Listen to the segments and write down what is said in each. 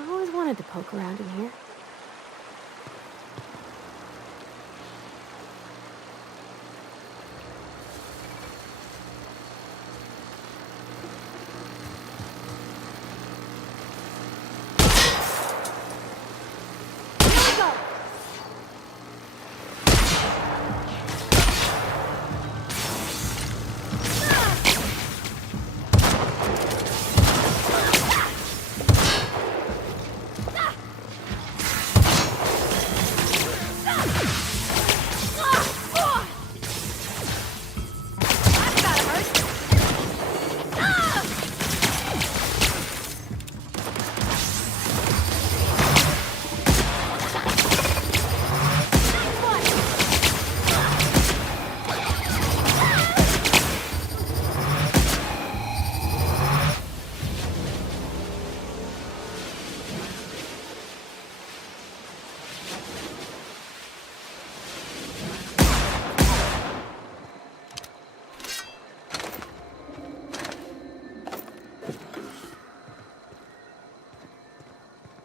I always wanted to poke around in here.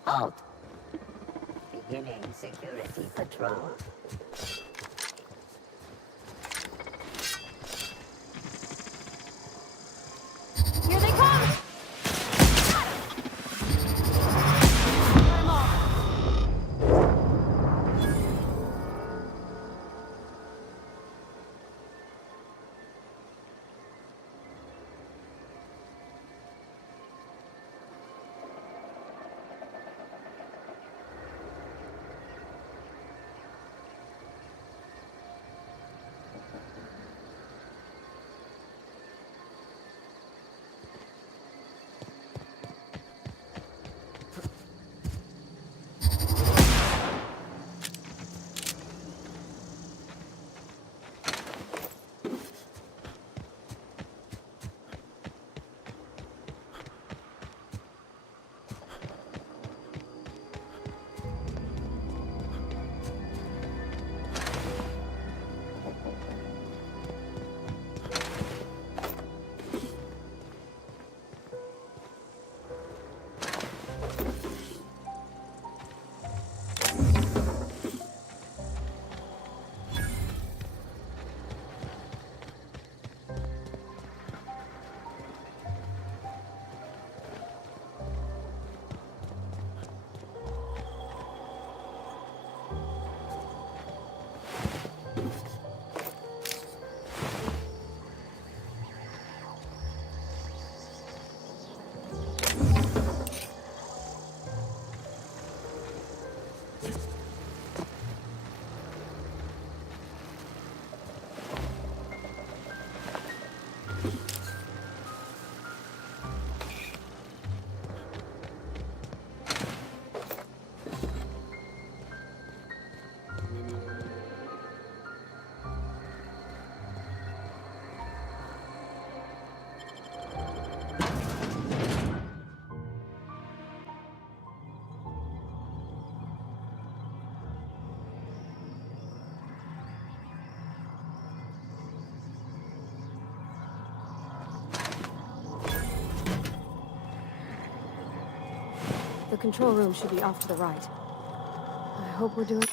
Halt. Beginning security patrol. Here they come! Let 'em off. The control room should be off to the right. I hope we're doing...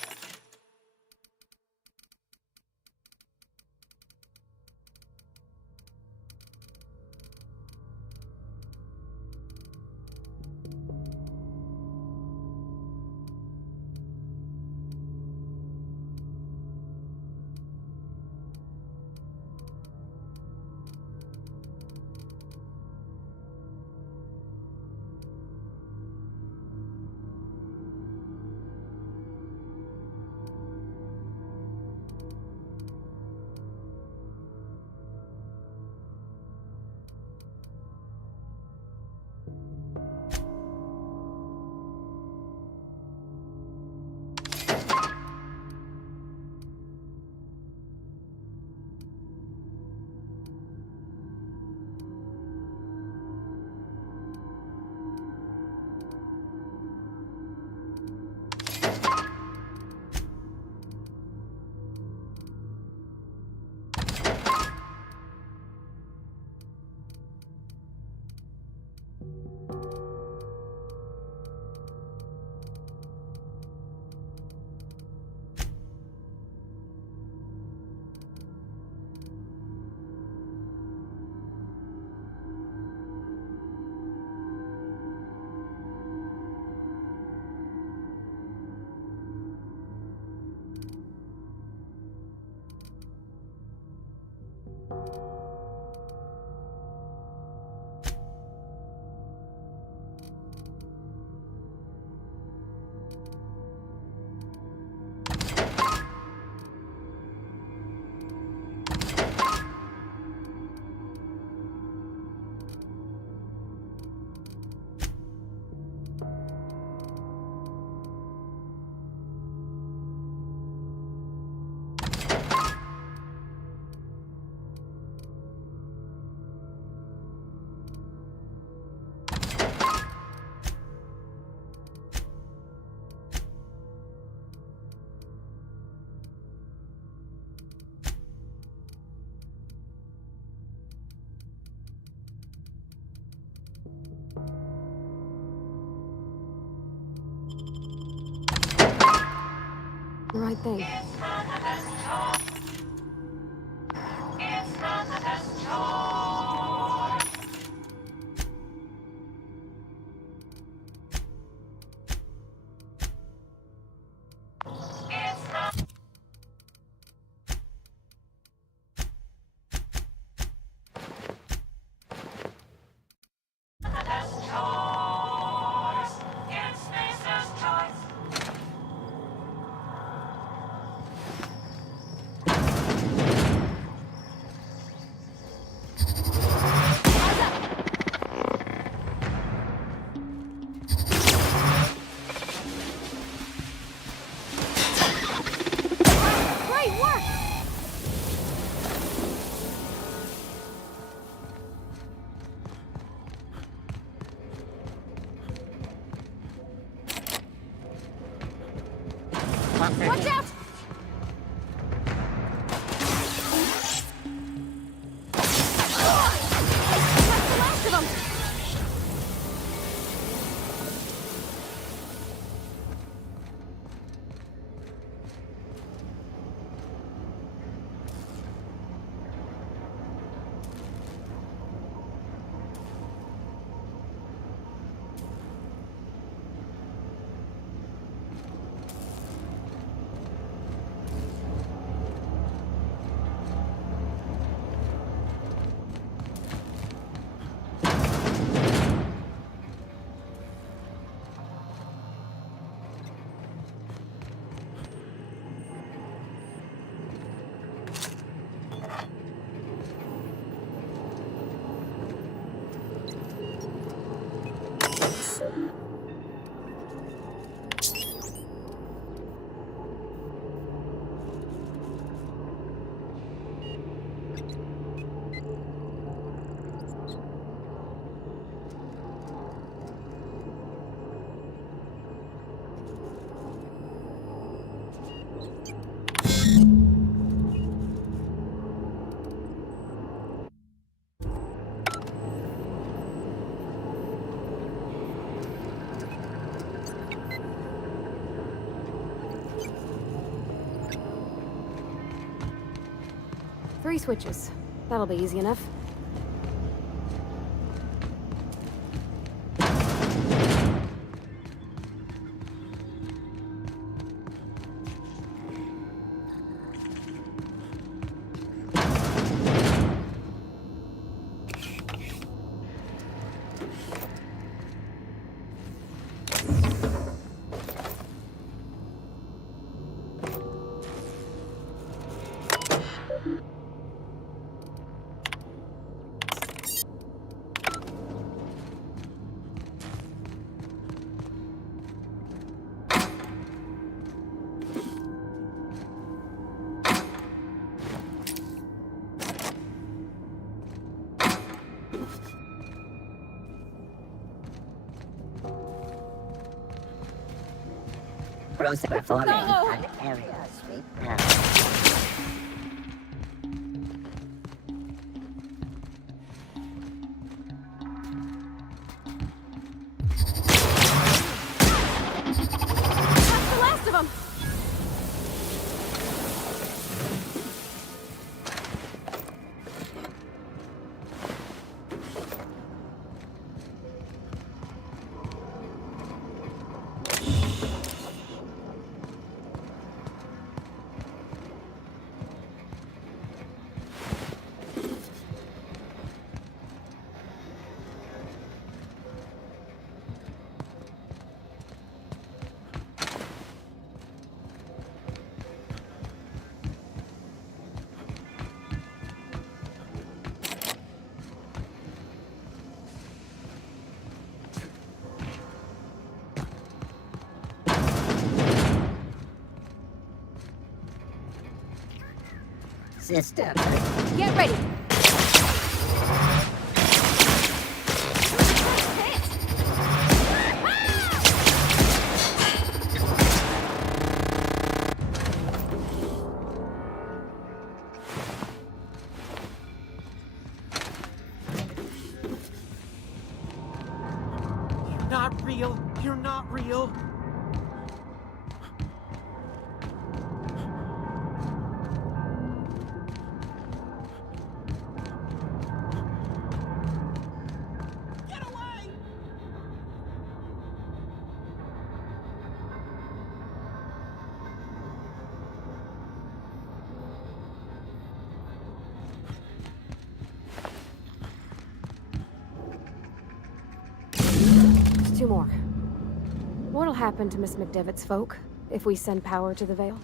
The right thing. Great work! Watch out! That's the last of them! 3 switches. That'll be easy enough. Process performing an area sweep now. That's the last of them! System. Get ready! You're not real. You're not real. Get away! There's 2 more. What'll happen to Miss McDevitt's folk if we send power to the Vale?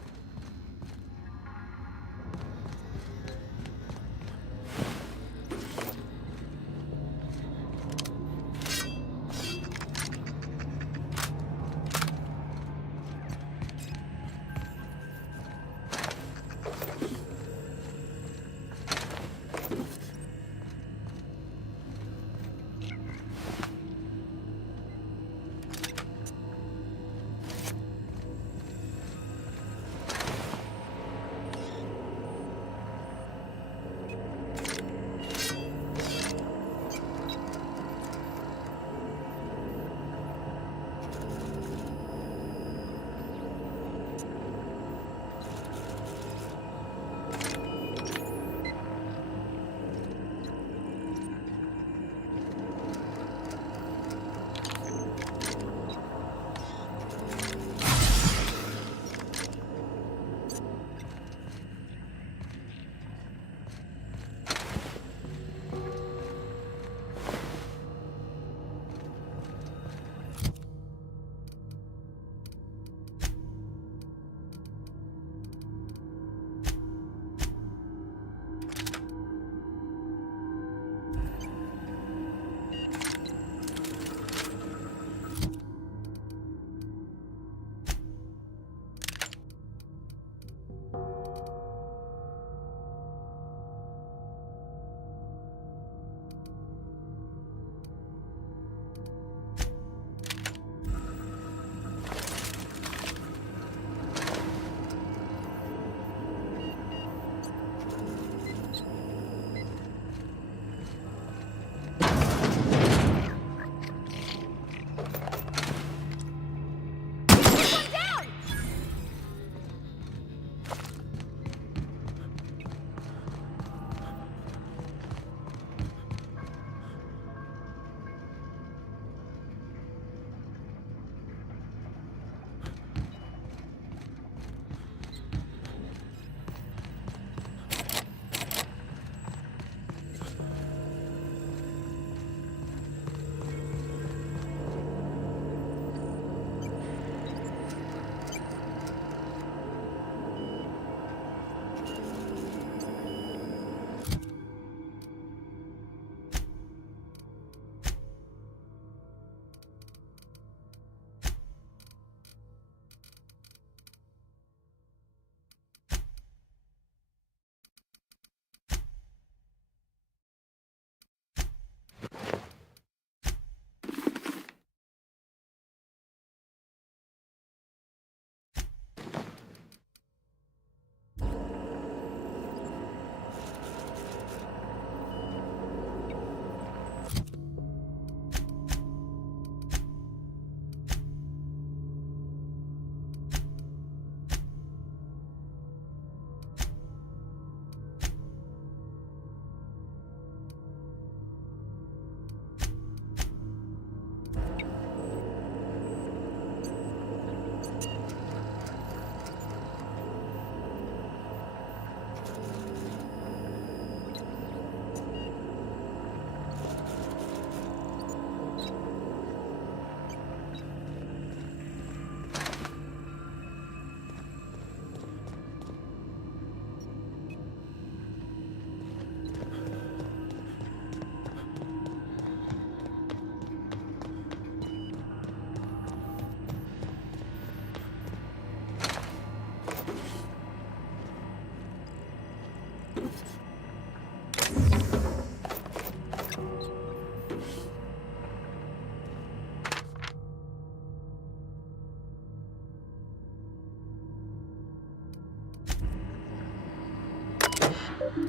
You're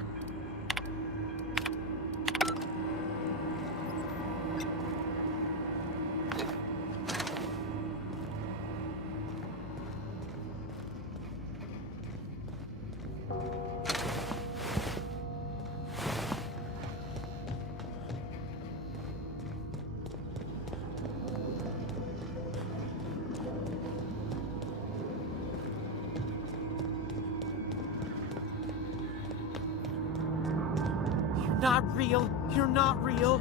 not real. You're not real.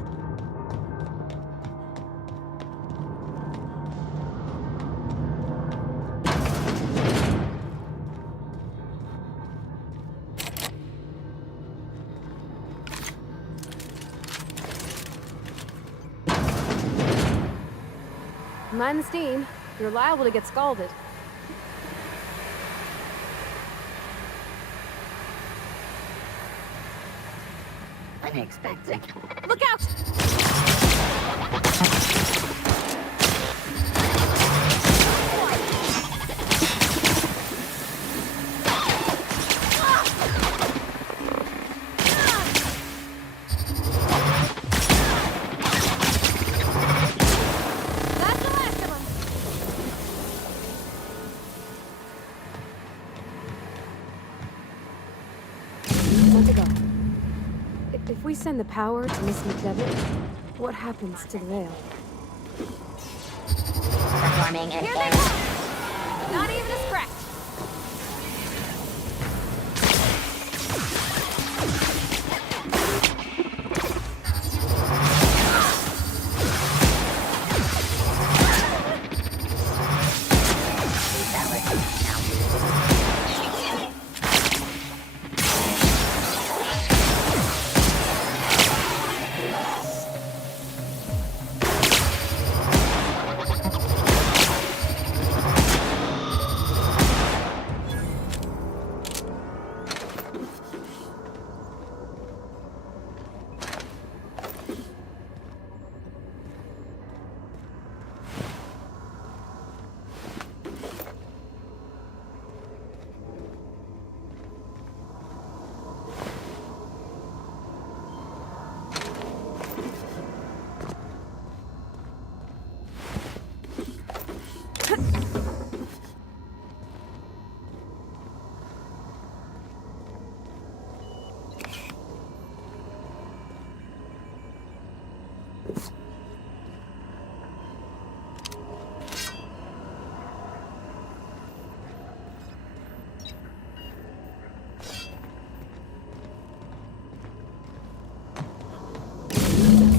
Mind the steam. You're liable to get scalded. Unexpected. Look out! That's the last of them. Where'd they go? If we send the power to Miss McDevitt, what happens to the veil? Performing an Here they error. come! Not even a scratch!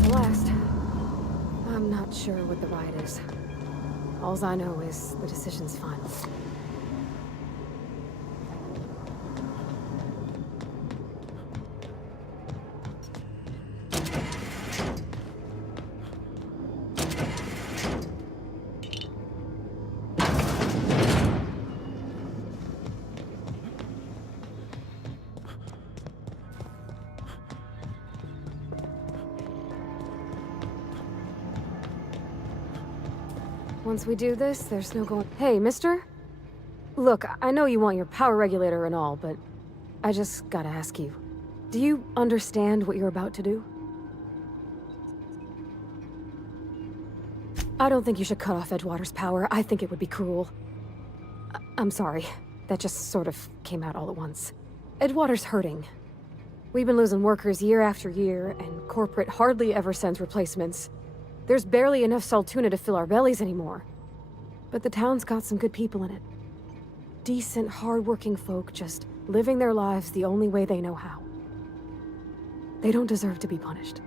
Last. I'm not sure what the ride is. Alls I know is the decision's final. Once we do this, there's no going... Hey, mister? Look, I know you want your power regulator and all, but I just gotta ask you. Do you understand what you're about to do? I don't think you should cut off Edgewater's power. I think it would be cruel. I'm sorry. That just sort of came out all at once. Edgewater's hurting. We've been losing workers year after year, and corporate hardly ever sends replacements. There's barely enough Saltuna to fill our bellies anymore. But the town's got some good people in it. Decent, hard-working folk just living their lives the only way they know how. They don't deserve to be punished.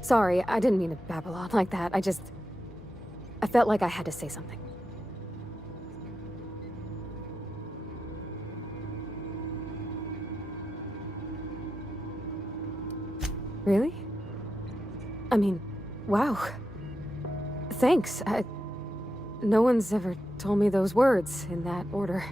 Sorry, I didn't mean to babble on like that. I felt like I had to say something. Really? I mean, wow. Thanks. No one's ever told me those words in that order.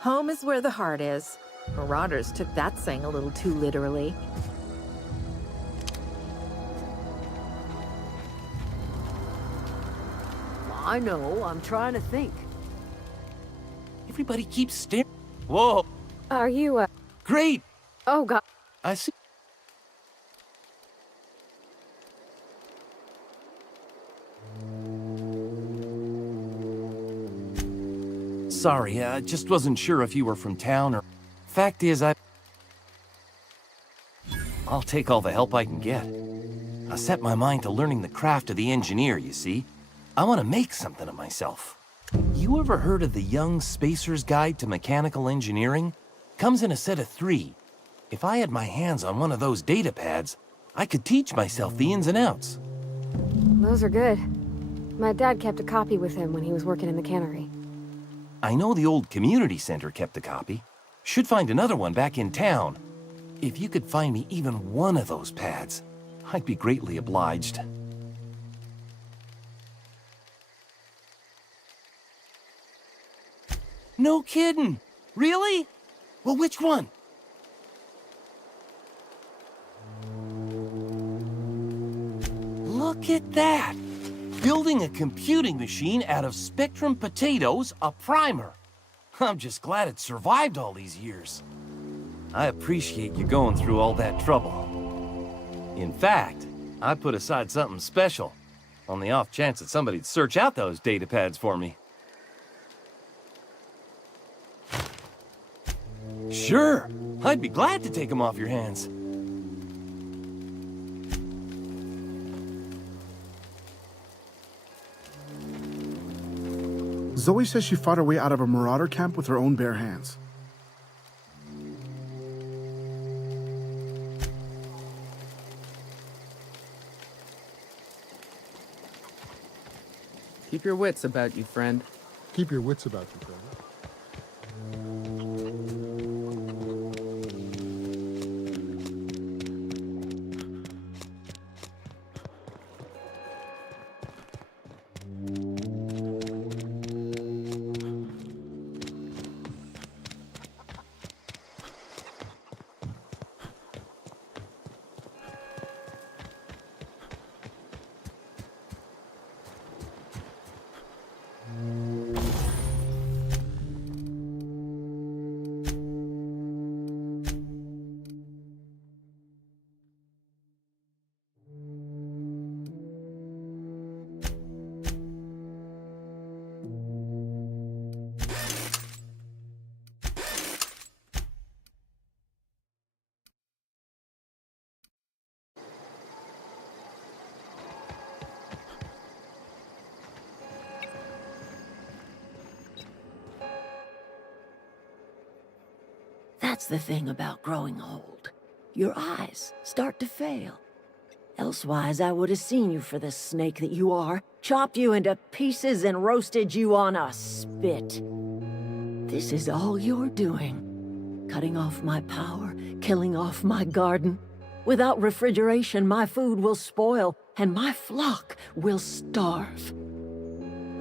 Home is where the heart is. Marauders took that saying a little too literally. I know, I'm trying to think. Everybody keeps staring. Whoa, Are you, great! oh god. I see. Sorry, I just wasn't sure if you were from town or... Fact is, I'll take all the help I can get. I set my mind to learning the craft of the engineer, you see. I want to make something of myself. You ever heard of the Young Spacer's Guide to Mechanical Engineering? Comes in a set of 3. If I had my hands on one of those data pads, I could teach myself the ins and outs. Those are good. My dad kept a copy with him when he was working in the cannery. I know the old community center kept a copy. Should find another one back in town. If you could find me even one of those pads, I'd be greatly obliged. No kidding! Really? Well, which one? Look at that! Building a computing machine out of Spectrum potatoes, a primer. I'm just glad it survived all these years. I appreciate you going through all that trouble. In fact, I put aside something special, on the off chance that somebody'd search out those data pads for me. Sure, I'd be glad to take them off your hands. Zoe says she fought her way out of a marauder camp with her own bare hands. Keep your wits about you, friend. Keep your wits about you, friend. That's the thing about growing old. Your eyes start to fail. Elsewise, I would have seen you for the snake that you are, chopped you into pieces and roasted you on a spit. This is all you're doing. Cutting off my power, killing off my garden. Without refrigeration, my food will spoil, and my flock will starve.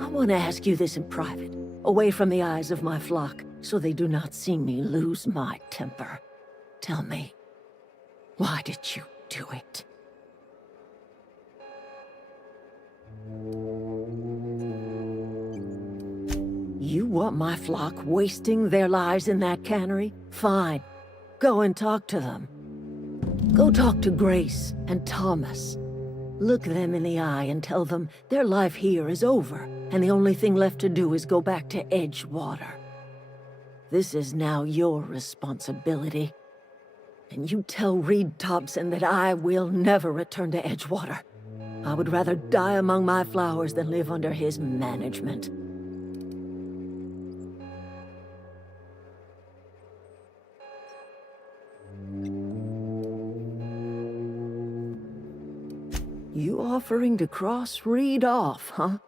I want to ask you this in private, away from the eyes of my flock, so they do not see me lose my temper. Tell me, why did you do it? You want my flock wasting their lives in that cannery? Fine. Go and talk to them. Go talk to Grace and Thomas. Look them in the eye and tell them their life here is over, and the only thing left to do is go back to Edgewater. This is now your responsibility. And you tell Reed Thompson that I will never return to Edgewater. I would rather die among my flowers than live under his management. You offering to cross Reed off, huh?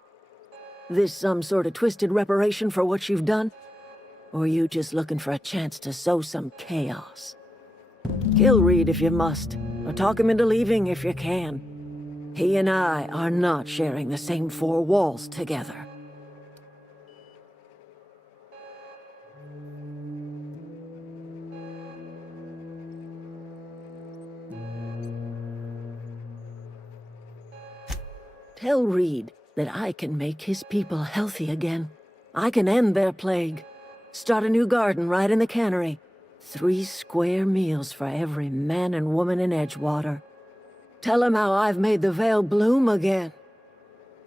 This some sort of twisted reparation for what you've done? Or you just looking for a chance to sow some chaos? Kill Reed if you must, or talk him into leaving if you can. He and I are not sharing the same four walls together. Tell Reed that I can make his people healthy again. I can end their plague. Start a new garden right in the cannery. 3 square meals for every man and woman in Edgewater. Tell him how I've made the Vale bloom again.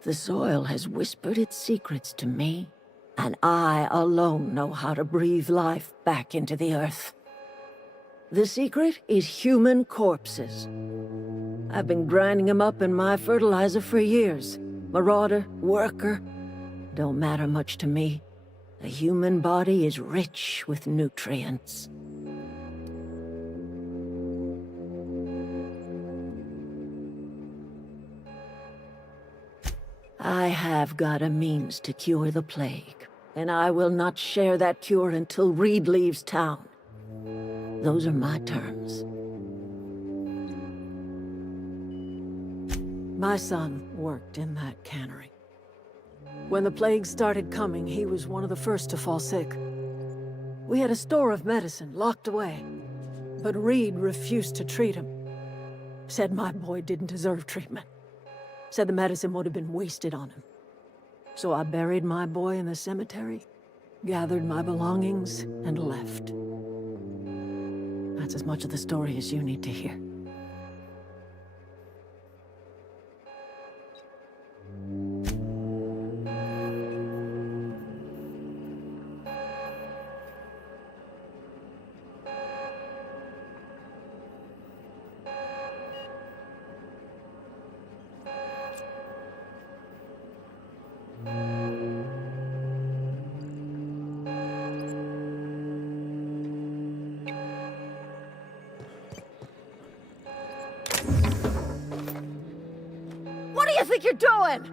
The soil has whispered its secrets to me, and I alone know how to breathe life back into the earth. The secret is human corpses. I've been grinding them up in my fertilizer for years. Marauder, worker, don't matter much to me. The human body is rich with nutrients. I have got a means to cure the plague, and I will not share that cure until Reed leaves town. Those are my terms. My son worked in that cannery. When the plague started coming, he was one of the first to fall sick. We had a store of medicine locked away, but Reed refused to treat him. Said my boy didn't deserve treatment. Said the medicine would have been wasted on him. So I buried my boy in the cemetery, gathered my belongings, and left. That's as much of the story as you need to hear. What do you think you're doing?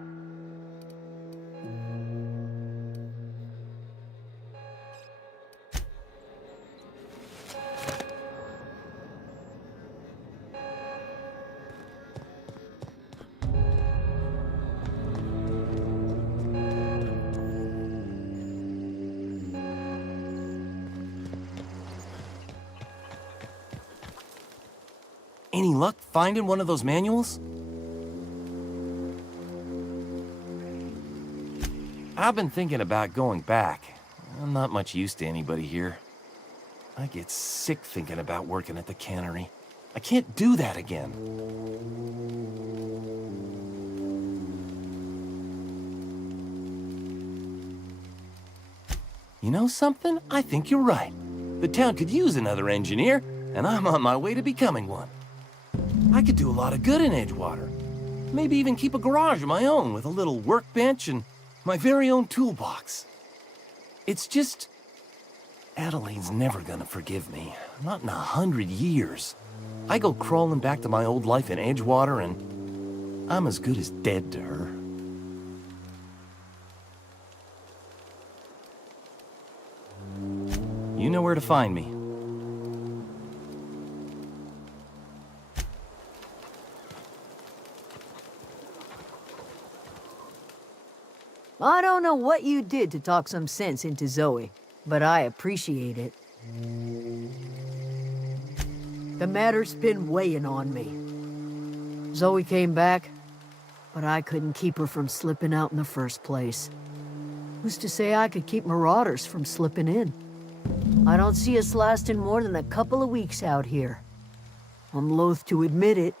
Any luck finding one of those manuals? I've been thinking about going back. I'm not much use to anybody here. I get sick thinking about working at the cannery. I can't do that again. You know something? I think you're right. The town could use another engineer, and I'm on my way to becoming one. I could do a lot of good in Edgewater. Maybe even keep a garage of my own with a little workbench and my very own toolbox. It's just... Adelaide's never gonna forgive me. Not in 100 years. I go crawling back to my old life in Edgewater and I'm as good as dead to her. You know where to find me. I don't know what you did to talk some sense into Zoe, but I appreciate it. The matter's been weighing on me. Zoe came back, but I couldn't keep her from slipping out in the first place. Who's to say I could keep marauders from slipping in? I don't see us lasting more than a couple of weeks out here. I'm loath to admit it.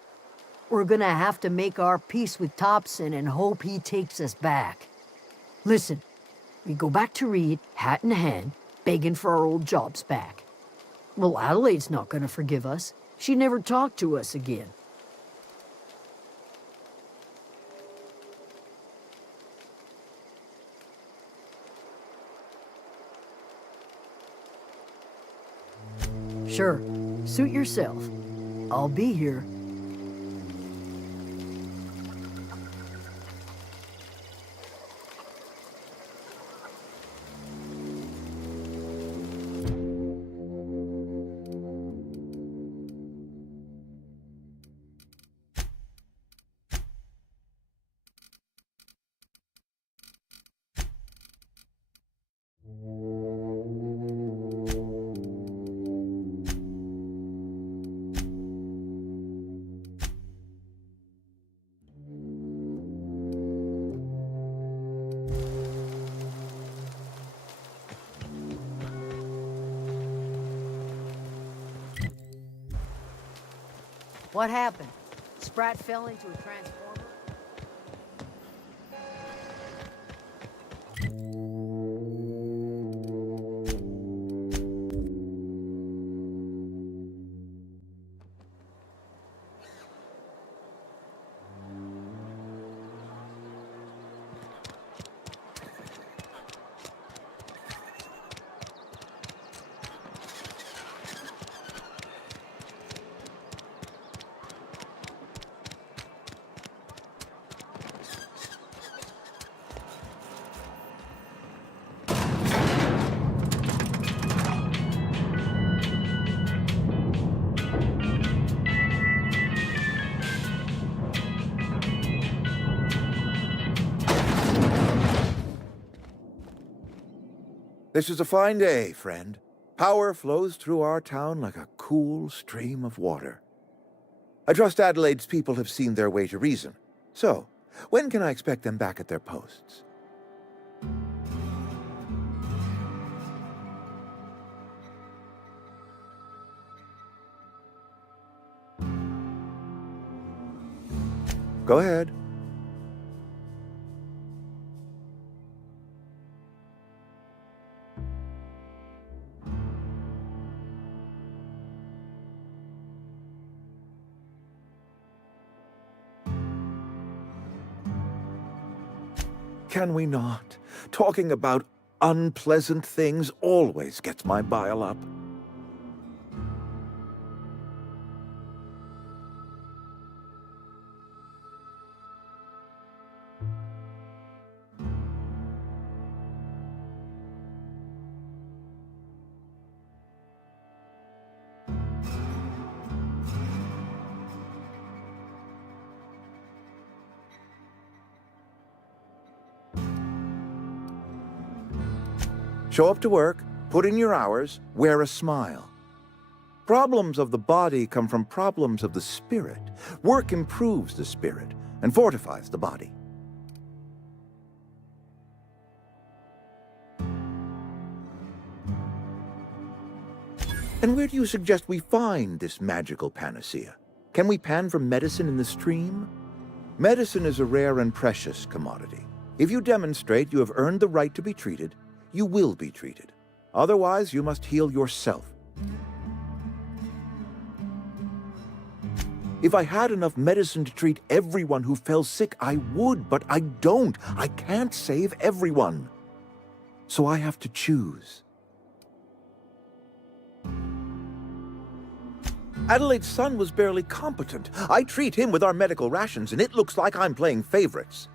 We're gonna have to make our peace with Thompson and hope he takes us back. Listen, we go back to Reed, hat in hand, begging for our old jobs back. Well, Adelaide's not gonna forgive us. She never talked to us again. Sure, suit yourself. I'll be here. What happened? Sprat fell into a transformer? This is a fine day, friend. Power flows through our town like a cool stream of water. I trust Adelaide's people have seen their way to reason. So, when can I expect them back at their posts? Go ahead. Can we not? Talking about unpleasant things always gets my bile up. Show up to work, put in your hours, wear a smile. Problems of the body come from problems of the spirit. Work improves the spirit and fortifies the body. And where do you suggest we find this magical panacea? Can we pan for medicine in the stream? Medicine is a rare and precious commodity. If you demonstrate you have earned the right to be treated, you will be treated. Otherwise, you must heal yourself. If I had enough medicine to treat everyone who fell sick, I would, but I don't. I can't save everyone. So I have to choose. Adelaide's son was barely competent. I treat him with our medical rations, and it looks like I'm playing favorites.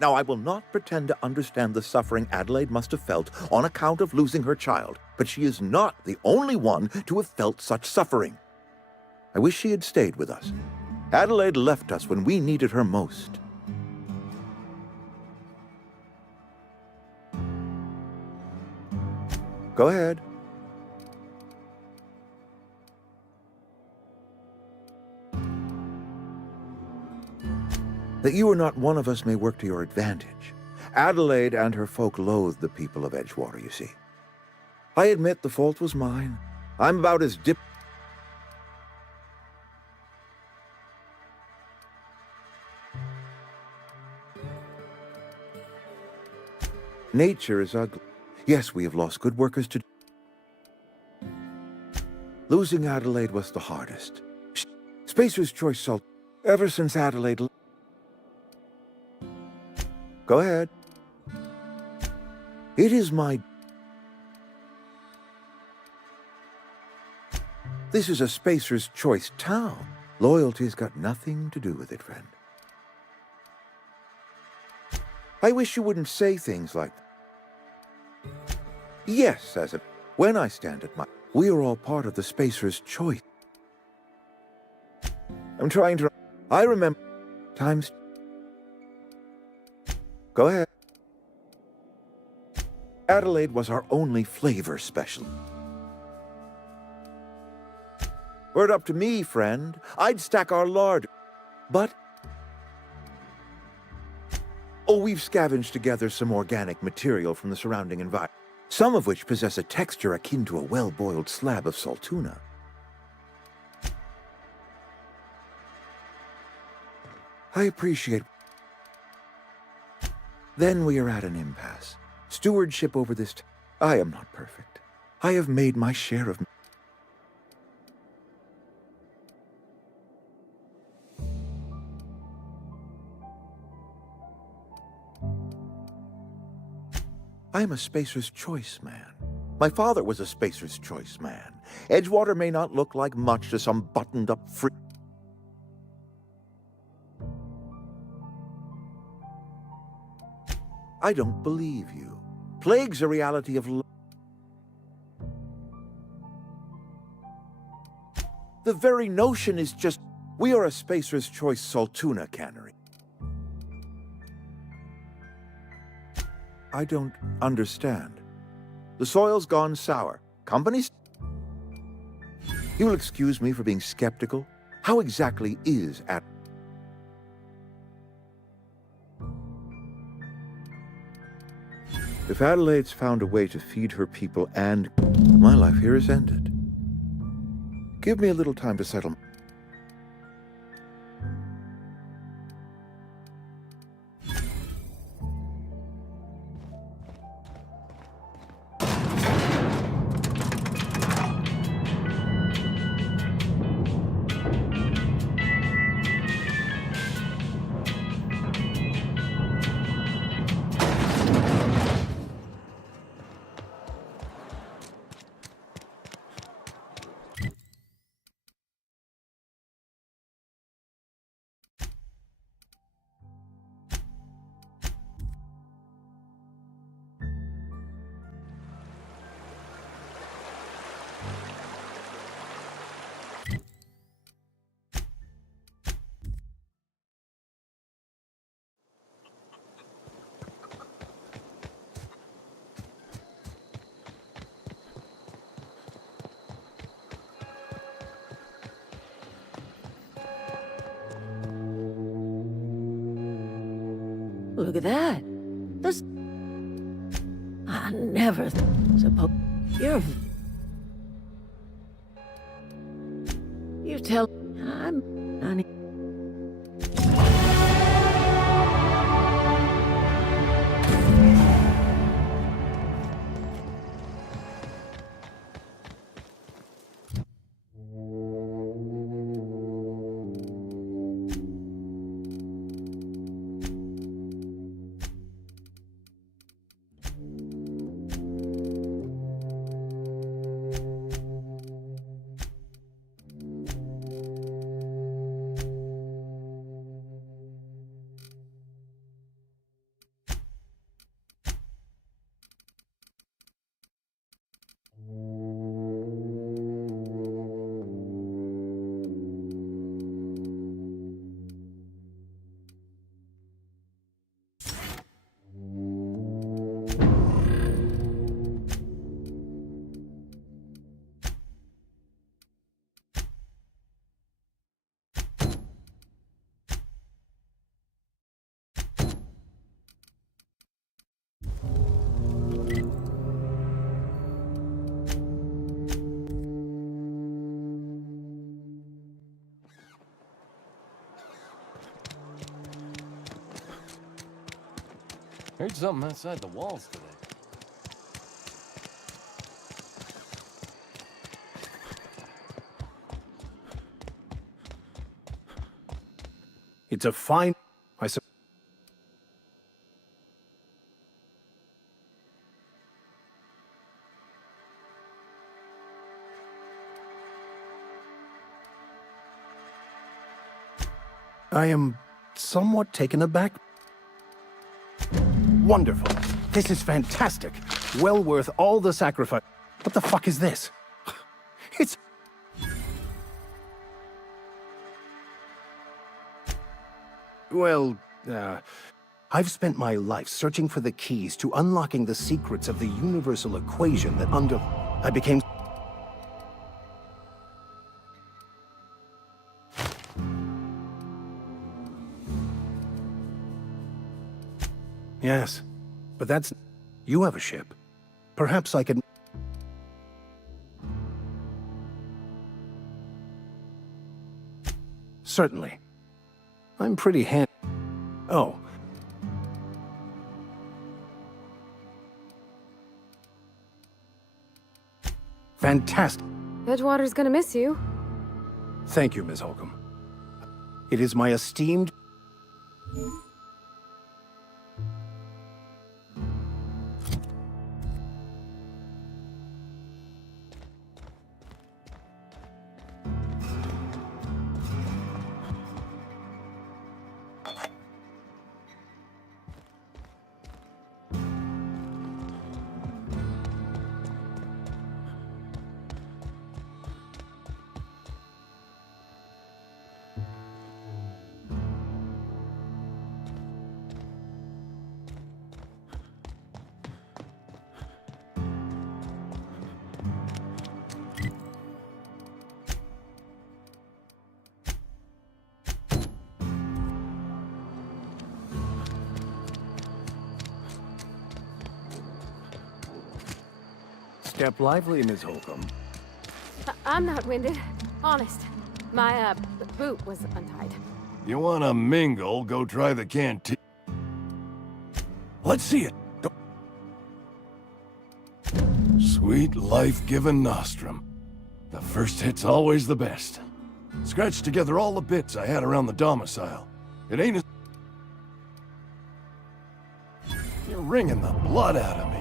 Now, I will not pretend to understand the suffering Adelaide must have felt on account of losing her child, but she is not the only one to have felt such suffering. I wish she had stayed with us. Adelaide left us when we needed her most. Go ahead. That you are not one of us may work to your advantage. Adelaide and her folk loathe the people of Edgewater, you see. I admit the fault was mine. I'm about as Nature is ugly. Yes, we have lost good workers to... Losing Adelaide was the hardest. Spacer's Choice Salt. Ever since Adelaide... Go ahead. It is my... This is a Spacer's Choice town. Loyalty's got nothing to do with it, friend. I wish you wouldn't say things like that. Yes, as a... When I stand at my... We are all part of the Spacer's Choice. I'm trying to... I remember... Times... Go ahead. Adelaide was our only flavor special. Were it up to me, friend, I'd stack our lard. But... Oh, we've scavenged together some organic material from the surrounding environment, some of which possess a texture akin to a well-boiled slab of saltuna. I appreciate. Then we are at an impasse. Stewardship over this. I am not perfect. I have made my share of. I am a Spacer's Choice man. My father was a Spacer's Choice man. Edgewater may not look like much to some buttoned-up freak. I don't believe you. Plague's a reality of the very notion is just, we are a Spacer's Choice Saltuna cannery. I don't understand. The soil's gone sour. Companies? You'll excuse me for being skeptical. How exactly is at... If Adelaide's found a way to feed her people and... my life here is ended. Give me a little time to settle... Look at that. This... I never suppose... You're... You tell... I'm... Honey... Heard something outside the walls today. It's a fine... I am somewhat taken aback. Wonderful. This is fantastic. Well worth all the sacrifice. What the fuck is this? It's... Well, I've spent my life searching for the keys to unlocking the secrets of the universal equation that I became... Yes, but that's... You have a ship. Perhaps I could... Certainly. I'm pretty Oh, fantastic. Edgewater's gonna miss you. Thank you, Miss Holcomb. It is my esteemed... Step lively, Miss Holcomb. I'm not winded. Honest. My, boot was untied. You wanna mingle, go try the canteen. Let's see it. Sweet life-giving nostrum. The first hit's always the best. Scratched together all the bits I had around the domicile. It ain't as... You're wringing the blood out of me.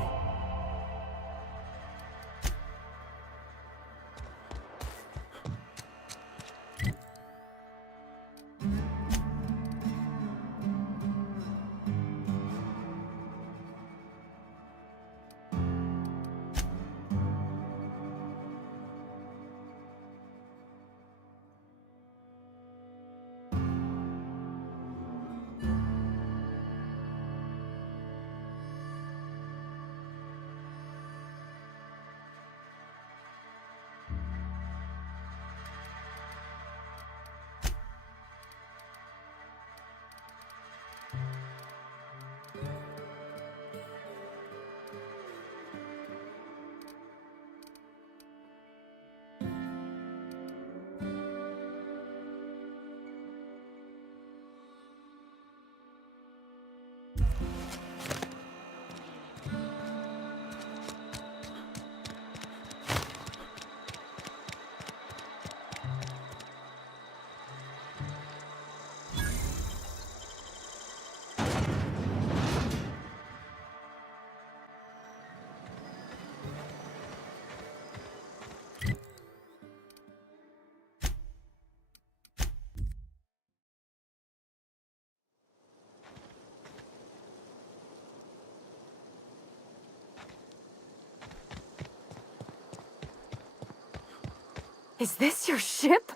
Is this your ship?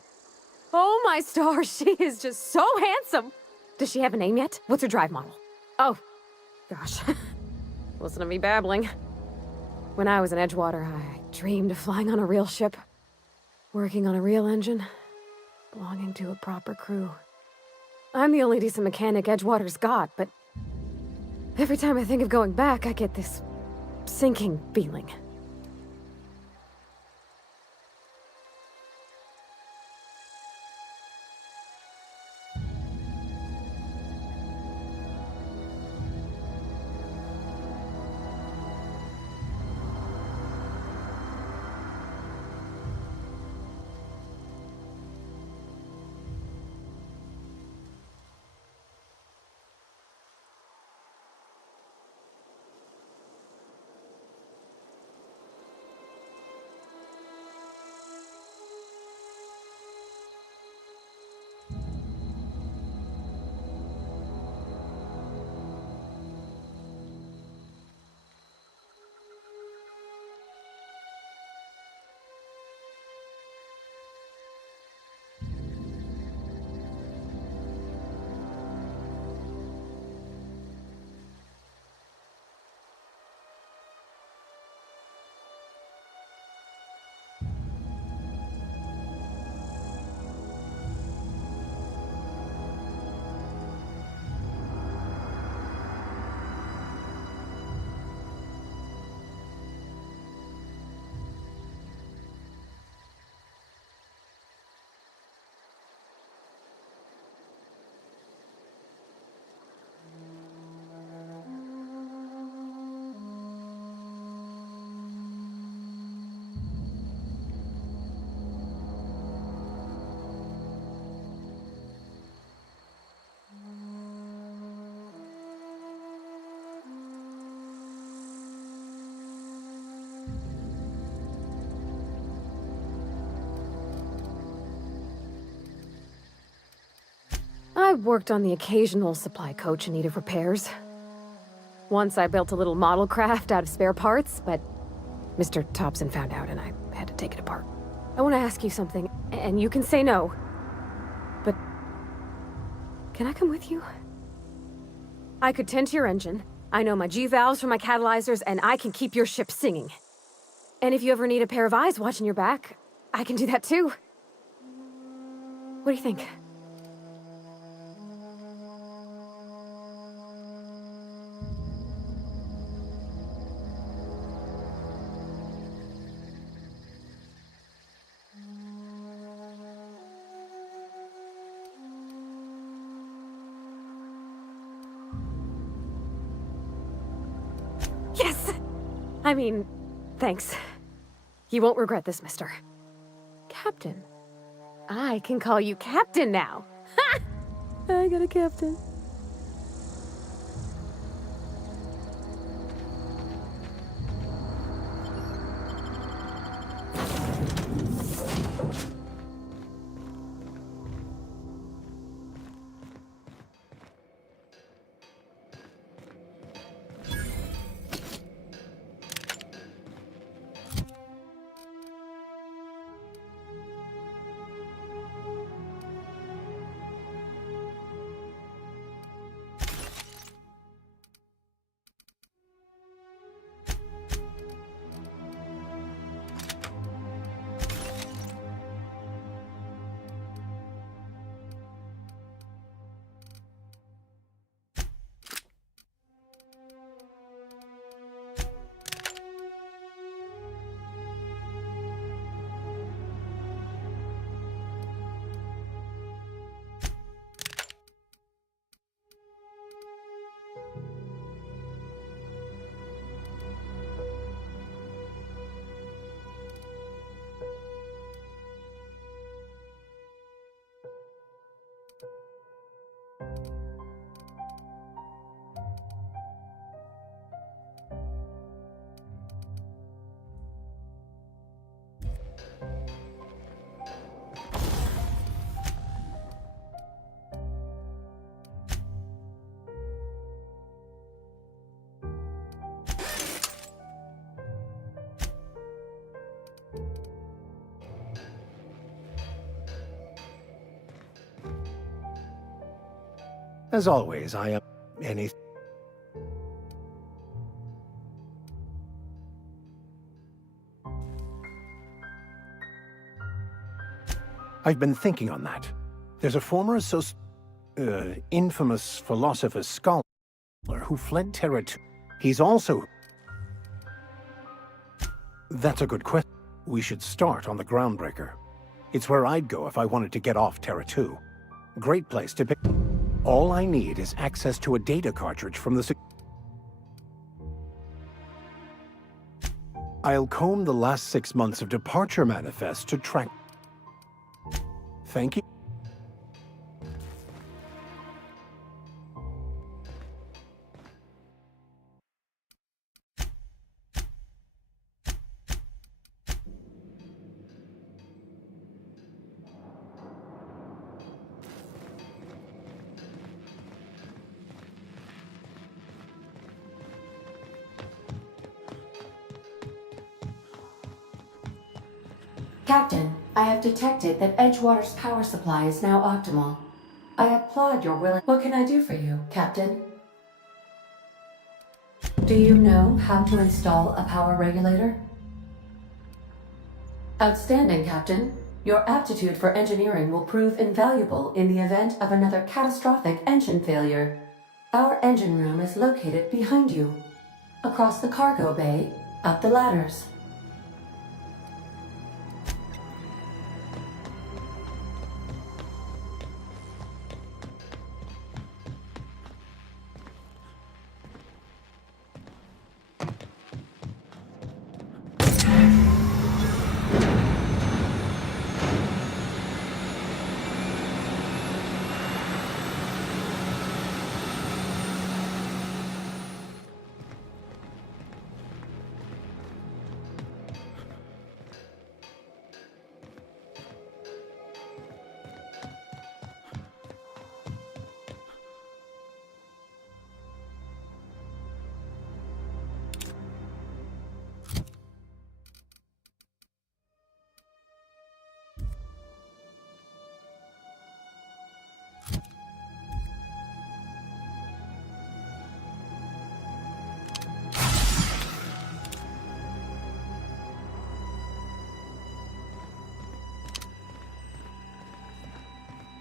Oh my stars, she is just so handsome! Does she have a name yet? What's her drive model? Oh, gosh. Listen to me babbling. When I was in Edgewater, I dreamed of flying on a real ship, working on a real engine, belonging to a proper crew. I'm the only decent mechanic Edgewater's got, but every time I think of going back, I get this sinking feeling. I worked on the occasional supply coach in need of repairs. Once I built a little model craft out of spare parts, but Mr. Thompson found out and I had to take it apart. I want to ask you something, and you can say no. But can I come with you? I could tend to your engine. I know my G-valves for my catalyzers, and I can keep your ship singing. And if you ever need a pair of eyes watching your back, I can do that too. What do you think? Yes! I mean, thanks. You won't regret this, mister. Captain. I can call you Captain now. Ha! I got a captain. As always, I am any. I've been thinking on that. There's a former infamous philosopher scholar who fled Terra 2. He's also... That's a good question. We should start on the Groundbreaker. It's where I'd go if I wanted to get off Terra 2. Great place to pick. All I need is access to a data cartridge from the... I'll comb the last 6 months of departure manifest to track... Thank you. Captain, I have detected that Edgewater's power supply is now optimal. I applaud your willing... What can I do for you, Captain? Do you know how to install a power regulator? Outstanding, Captain. Your aptitude for engineering will prove invaluable in the event of another catastrophic engine failure. Our engine room is located behind you. Across the cargo bay, up the ladders.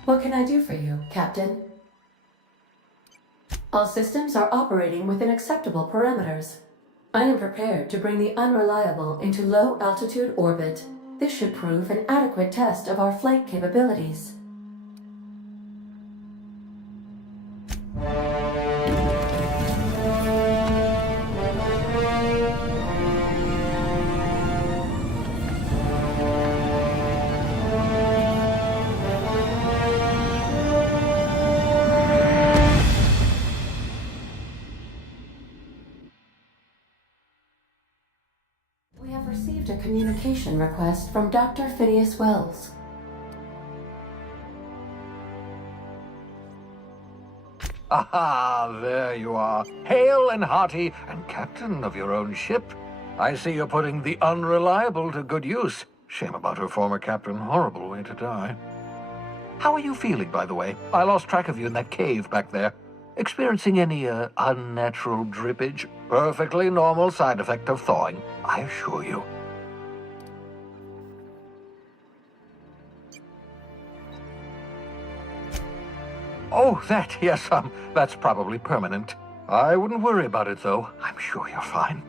What can I do for you, Captain? All systems are operating within acceptable parameters. I am prepared to bring the unreliable into low-altitude orbit. This should prove an adequate test of our flight capabilities. We have received a communication request from Dr. Phineas Wells. Aha, there you are. Hale and hearty, and captain of your own ship. I see you're putting the unreliable to good use. Shame about her former captain. Horrible way to die. How are you feeling, by the way? I lost track of you in that cave back there. Experiencing any, unnatural drippage? Perfectly normal side effect of thawing, I assure you. Oh, that, yes, that's probably permanent. I wouldn't worry about it, though. I'm sure you're fine.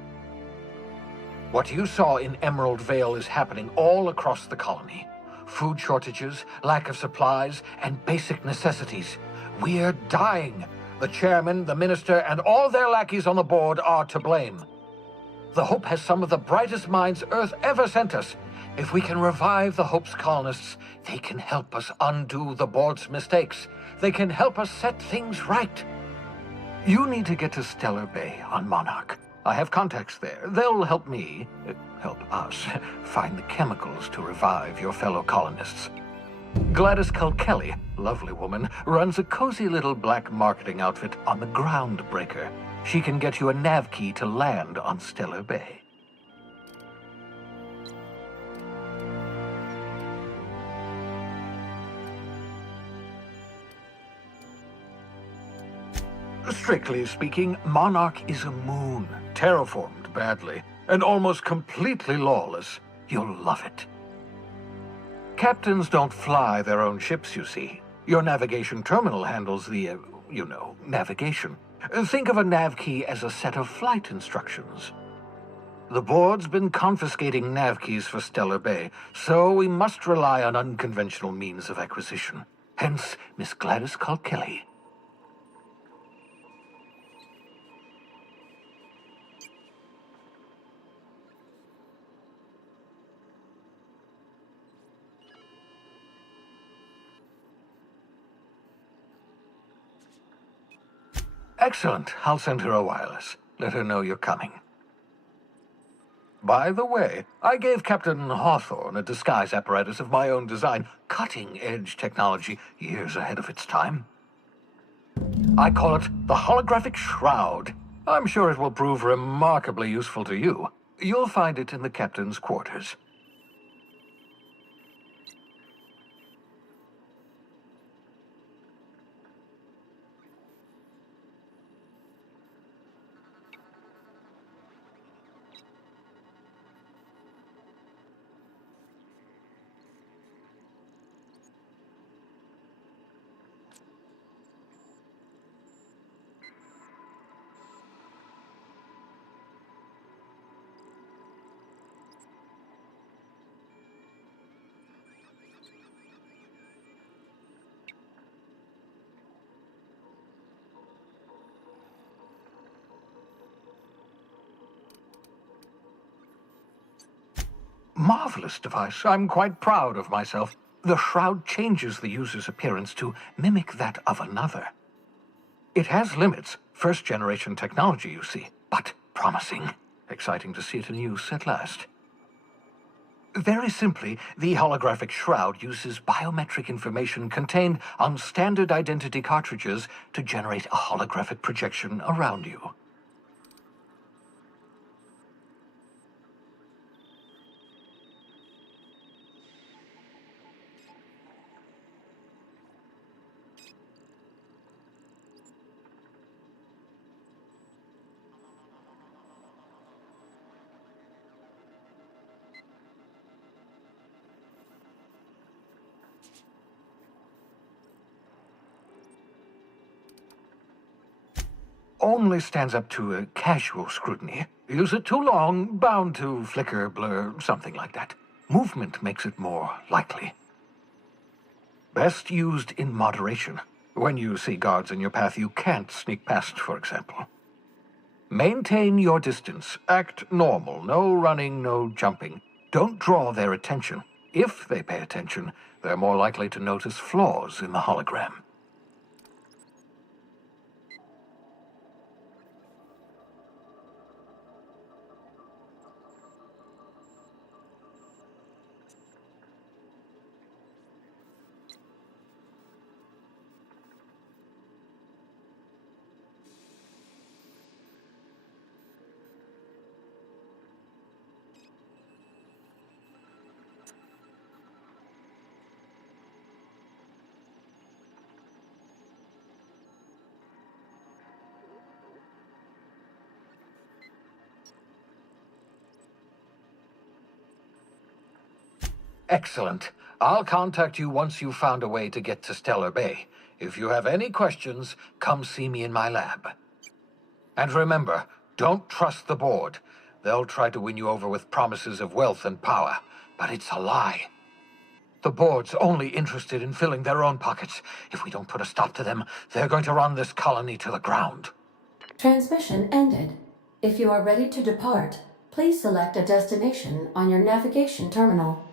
What you saw in Emerald Vale is happening all across the colony. Food shortages, lack of supplies, and basic necessities. We're dying. The chairman, the minister, and all their lackeys on the board are to blame. The Hope has some of the brightest minds Earth ever sent us. If we can revive the Hope's colonists, they can help us undo the board's mistakes. They can help us set things right. You need to get to Stellar Bay on Monarch. I have contacts there. They'll help me, help us, find the chemicals to revive your fellow colonists. Gladys Kelly, lovely woman, runs a cozy little black marketing outfit on the Groundbreaker. She can get you a nav key to land on Stellar Bay. Strictly speaking, Monarch is a moon, terraformed badly, and almost completely lawless. You'll love it. Captains don't fly their own ships, you see. Your navigation terminal handles the, navigation. Think of a nav key as a set of flight instructions. The board's been confiscating nav keys for Stellar Bay, so we must rely on unconventional means of acquisition. Hence, Miss Gladys Kelly. Excellent. I'll send her a wireless. Let her know you're coming. By the way, I gave Captain Hawthorne a disguise apparatus of my own design, cutting-edge technology, years ahead of its time. I call it the Holographic Shroud. I'm sure it will prove remarkably useful to you. You'll find it in the captain's quarters. Marvelous device. I'm quite proud of myself. The shroud changes the user's appearance to mimic that of another. It has limits, first-generation technology, you see, but promising. Exciting to see it in use at last. Very simply, the holographic shroud uses biometric information contained on standard identity cartridges to generate a holographic projection around you. only stands up to a casual scrutiny. Use it too long, bound to flicker, blur, something like that. Movement makes it more likely. Best used in moderation. When you see guards in your path you can't sneak past, for example. Maintain your distance. Act normal. No running, no jumping. Don't draw their attention. If they pay attention, they're more likely to notice flaws in the hologram. Excellent. I'll contact you once you've found a way to get to Stellar Bay. If you have any questions, come see me in my lab. And remember, don't trust the board. They'll try to win you over with promises of wealth and power, but it's a lie. The board's only interested in filling their own pockets. If we don't put a stop to them, they're going to run this colony to the ground. Transmission ended. If you are ready to depart, please select a destination on your navigation terminal.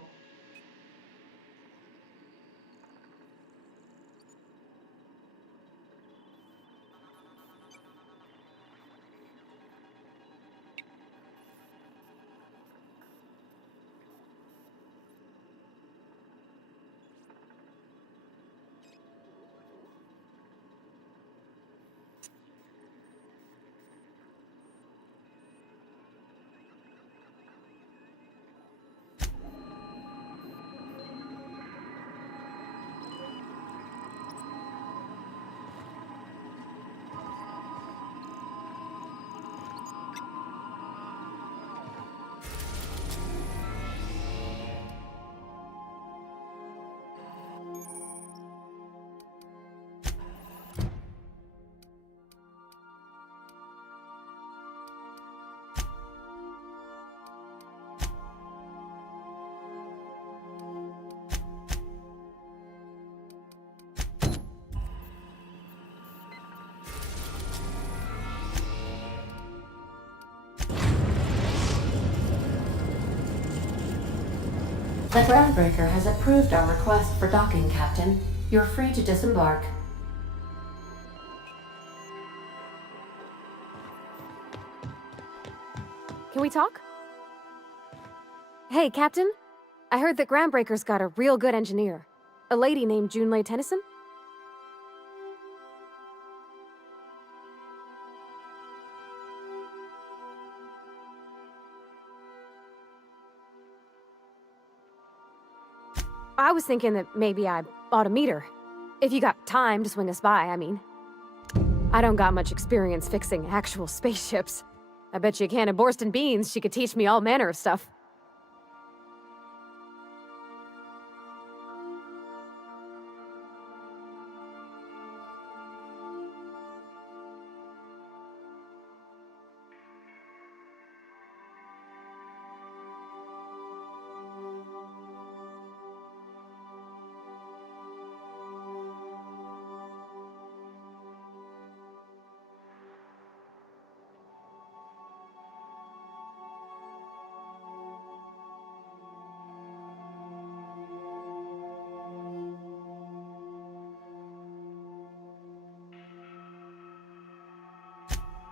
The Groundbreaker has approved our request for docking, Captain. You're free to disembark. Can we talk? Hey, Captain. I heard that Groundbreaker's got a real good engineer. A lady named Junlei Tennyson? I was thinking that maybe I ought to meet her. If you got time to swing us by, I mean. I don't got much experience fixing actual spaceships. I bet you a can of Borston beans she could teach me all manner of stuff.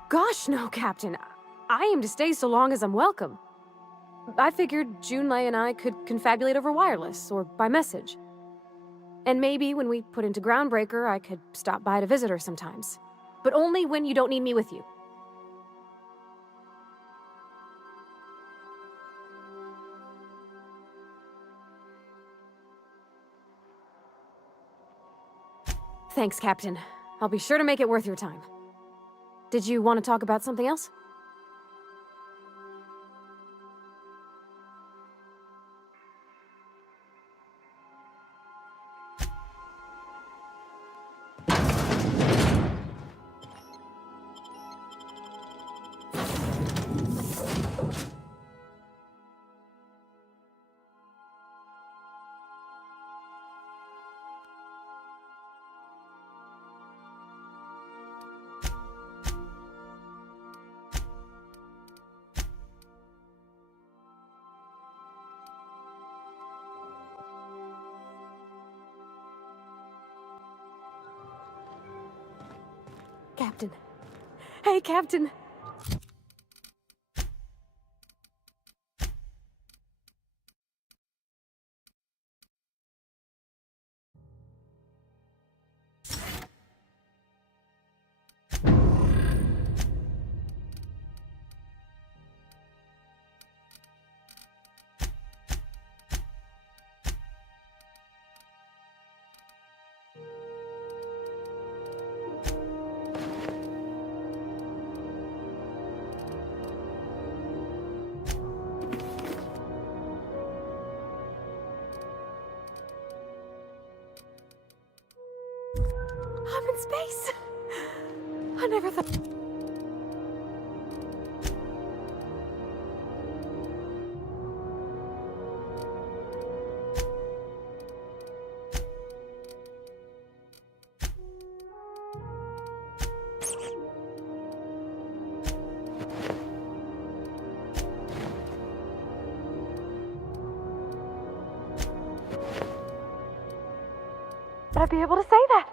Gosh, no, Captain. I aim to stay so long as I'm welcome. I figured Junlei and I could confabulate over wireless, or by message. And maybe when we put into Groundbreaker, I could stop by to visit her sometimes. But only when you don't need me with you. Thanks, Captain. I'll be sure to make it worth your time. Did you want to talk about something else? Captain. Hey, Captain. I'm in space. I never thought. I'd be able to say that.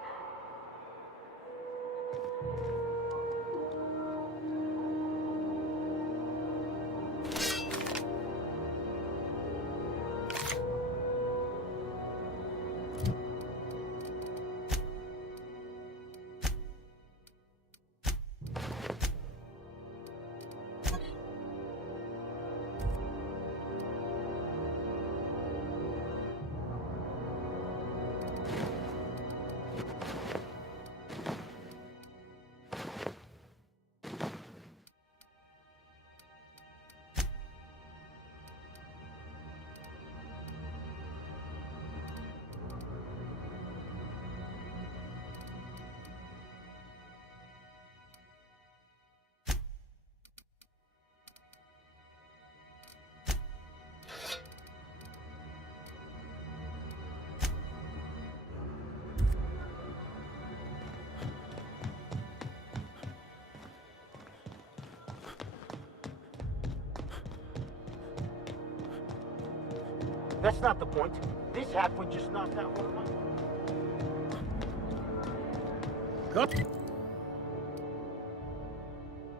That's not the point. This half would just knock out one of my...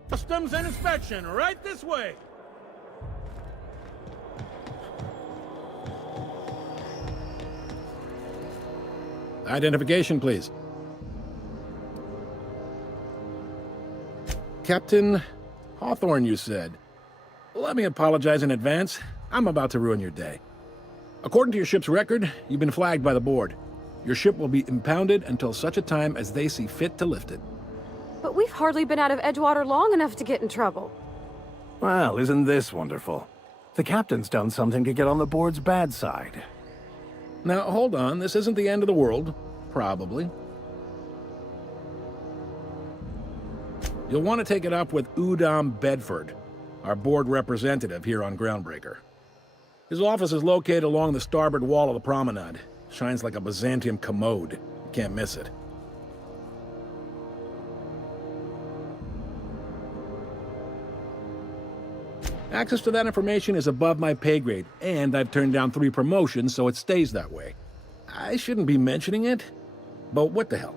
Customs and inspection, right this way. Identification, please. Captain Hawthorne, you said. Let me apologize in advance. I'm about to ruin your day. According to your ship's record, you've been flagged by the board. Your ship will be impounded until such a time as they see fit to lift it. But we've hardly been out of Edgewater long enough to get in trouble. Well, isn't this wonderful? The captain's done something to get on the board's bad side. Now, hold on. This isn't the end of the world. Probably. You'll want to take it up with Udom Bedford, our board representative here on Groundbreaker. His office is located along the starboard wall of the promenade. Shines like a Byzantium commode. You can't miss it. Access to that information is above my pay grade, and I've turned down 3 promotions, so it stays that way. I shouldn't be mentioning it, but what the hell?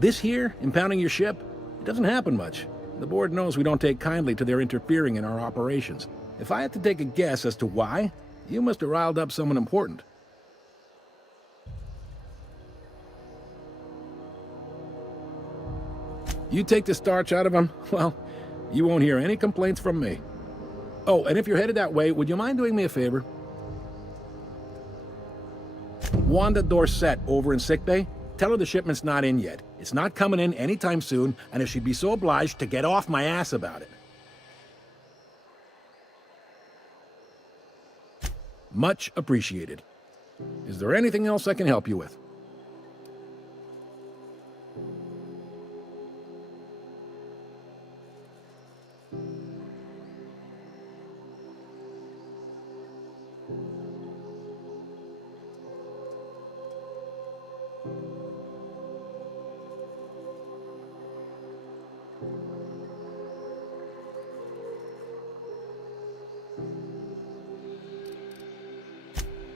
This here, impounding your ship, it doesn't happen much. The board knows we don't take kindly to their interfering in our operations. If I had to take a guess as to why, you must have riled up someone important. You take the starch out of them, well, you won't hear any complaints from me. Oh, and if you're headed that way, would you mind doing me a favor? Wanda Dorset over in sickbay, tell her the shipment's not in yet. It's not coming in anytime soon, and if she'd be so obliged to get off my ass about it. Much appreciated. Is there anything else I can help you with?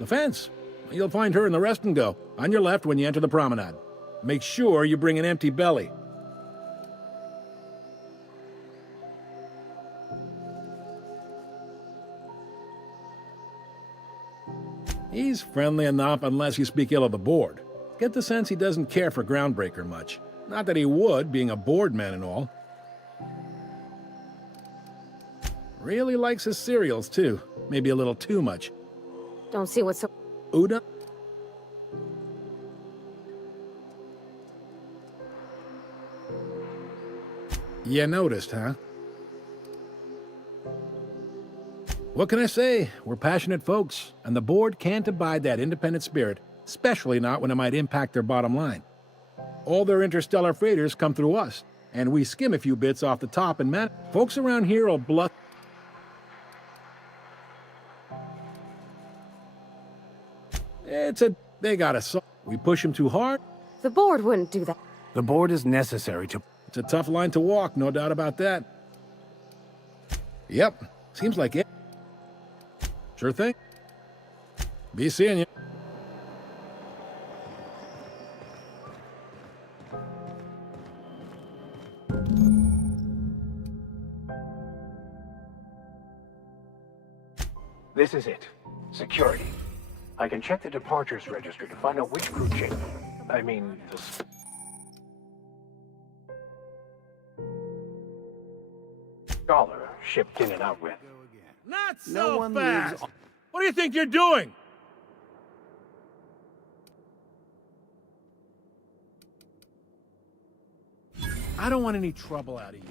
The fence. You'll find her in the rest and go, on your left when you enter the promenade. Make sure you bring an empty belly. friendly enough unless you speak ill of the board. Get the sense he doesn't care for Groundbreaker much. Not that he would, being a board man and all. Really likes his cereals, too. Maybe a little too much. Don't see what's so... Uda? You noticed, huh? What can I say? We're passionate folks, and the board can't abide that independent spirit, especially not when it might impact their bottom line. All their interstellar freighters come through us, and we skim a few bits off the top and folks around here will bluff. They got us. We push them too hard. The board wouldn't do that. The board is necessary to... It's a tough line to walk, no doubt about that. Yep, seems like it. Sure thing. Be seeing you. This is it. Security. I can check the departures register to find out which crew change. I mean, the... Scholar shipped in and out with. Not so fast! What do you think you're doing? I don't want any trouble out of you.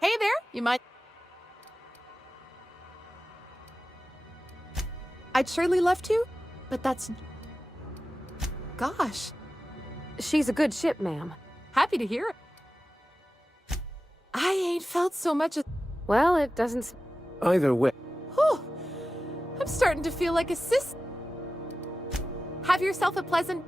Hey there, you might... I'd surely love to, but that's... Gosh. She's a good ship, ma'am. Happy to hear it. I ain't felt so much as... Well, it doesn't... Either way. Whew. I'm starting to feel like a sis... Have yourself a pleasant...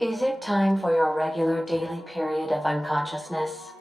Is it time for your regular daily period of unconsciousness?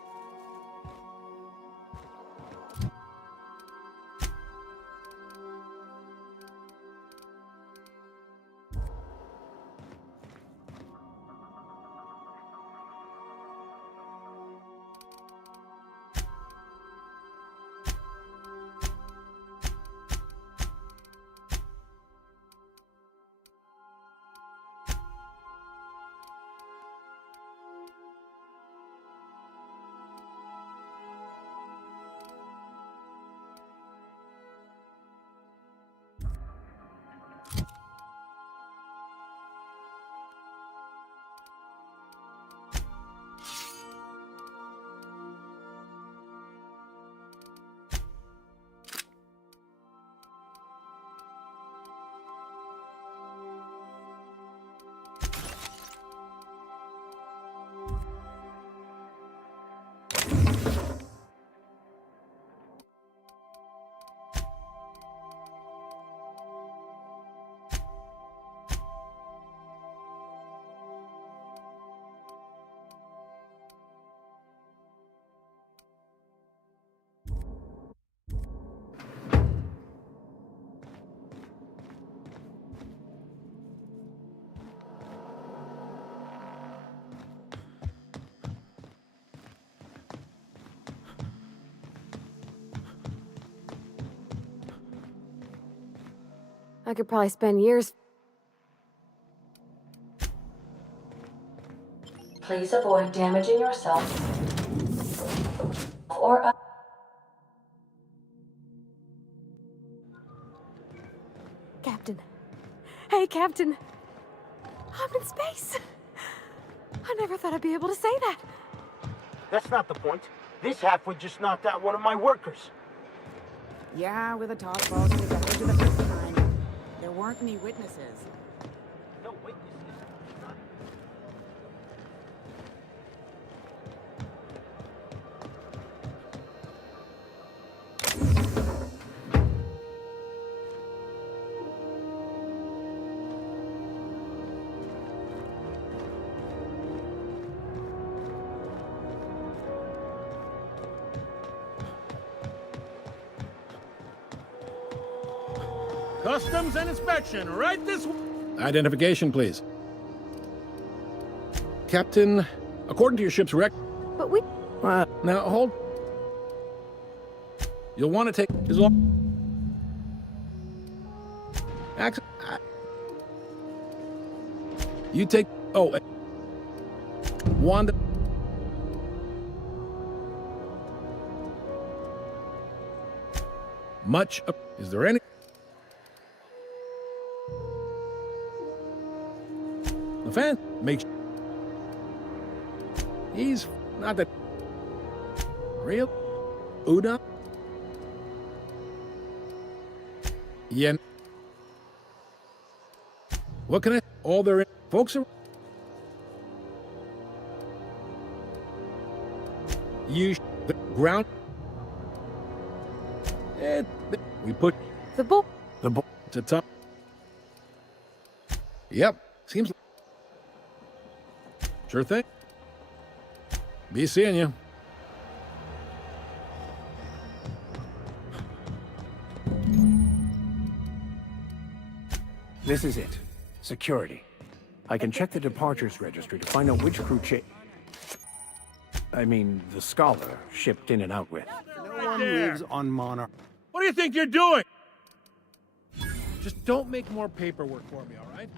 I could probably spend years. Please avoid damaging yourself or others. Captain. Hey, Captain. I'm in space. I never thought I'd be able to say that. That's not the point. This halfwit just knocked out one of my workers. Yeah, with a toss ball, we got to the first time. There weren't any witnesses. No witnesses. Customs and inspection, right this way. Identification, please. Captain, according to your ship's rec... But we... Now, hold... You'll want to take... As long... Access... You take... Oh... Wanda... Much... Is there any... The fan makes... He's not that... Real? Uda? Yeah. What can I... All their... Folks are... You... The ground... We put... The bull... The bull... It's a top... Yep. Seems... Sure thing. Be seeing you. This is it. Security. I can check the departures registry to find out which crew I mean, the Scholar shipped in and out with. No one lives on Monarch. What do you think you're doing? Just don't make more paperwork for me, all right?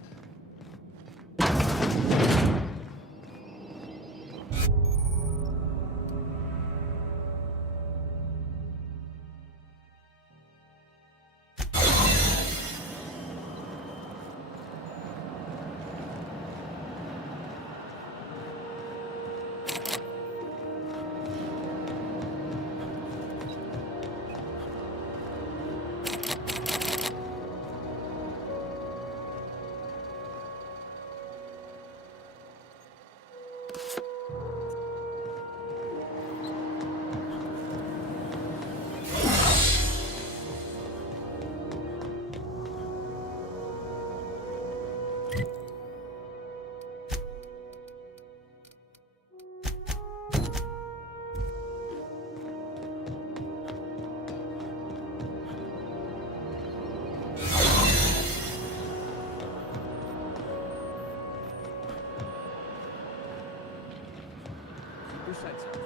Your side's up.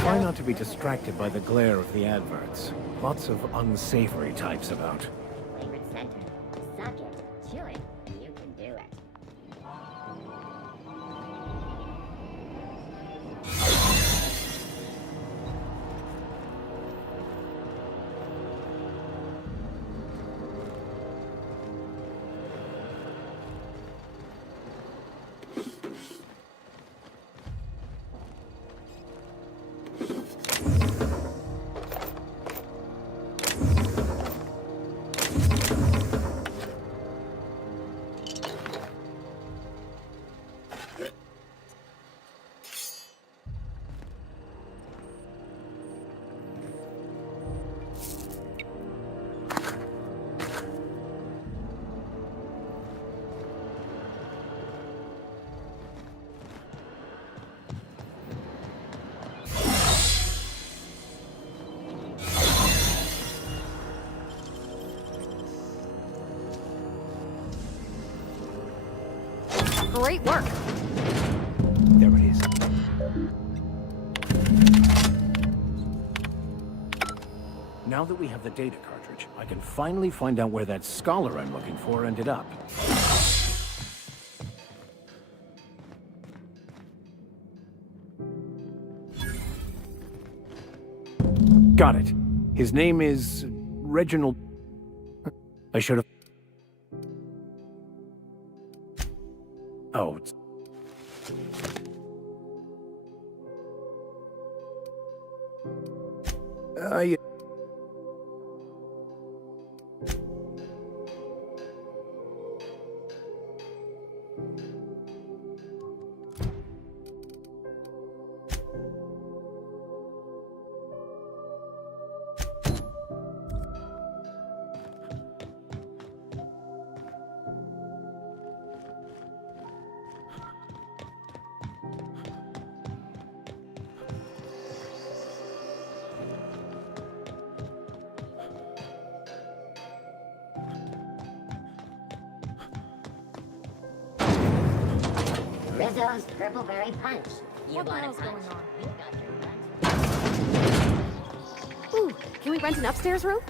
Try not to be distracted by the glare of the adverts. Lots of unsavory types about. Favorite center. Subject. Chew it. You can do it. Great work. There it is. Now that we have the data cartridge, I can finally find out where that scholar I'm looking for ended up. Got it. His name is Reginald. I should have. Oh. Yeah. Rizzo's Purple Berry Punch. You What the want a hell's punch? going on? You got your punch. Ooh, can we rent an upstairs room?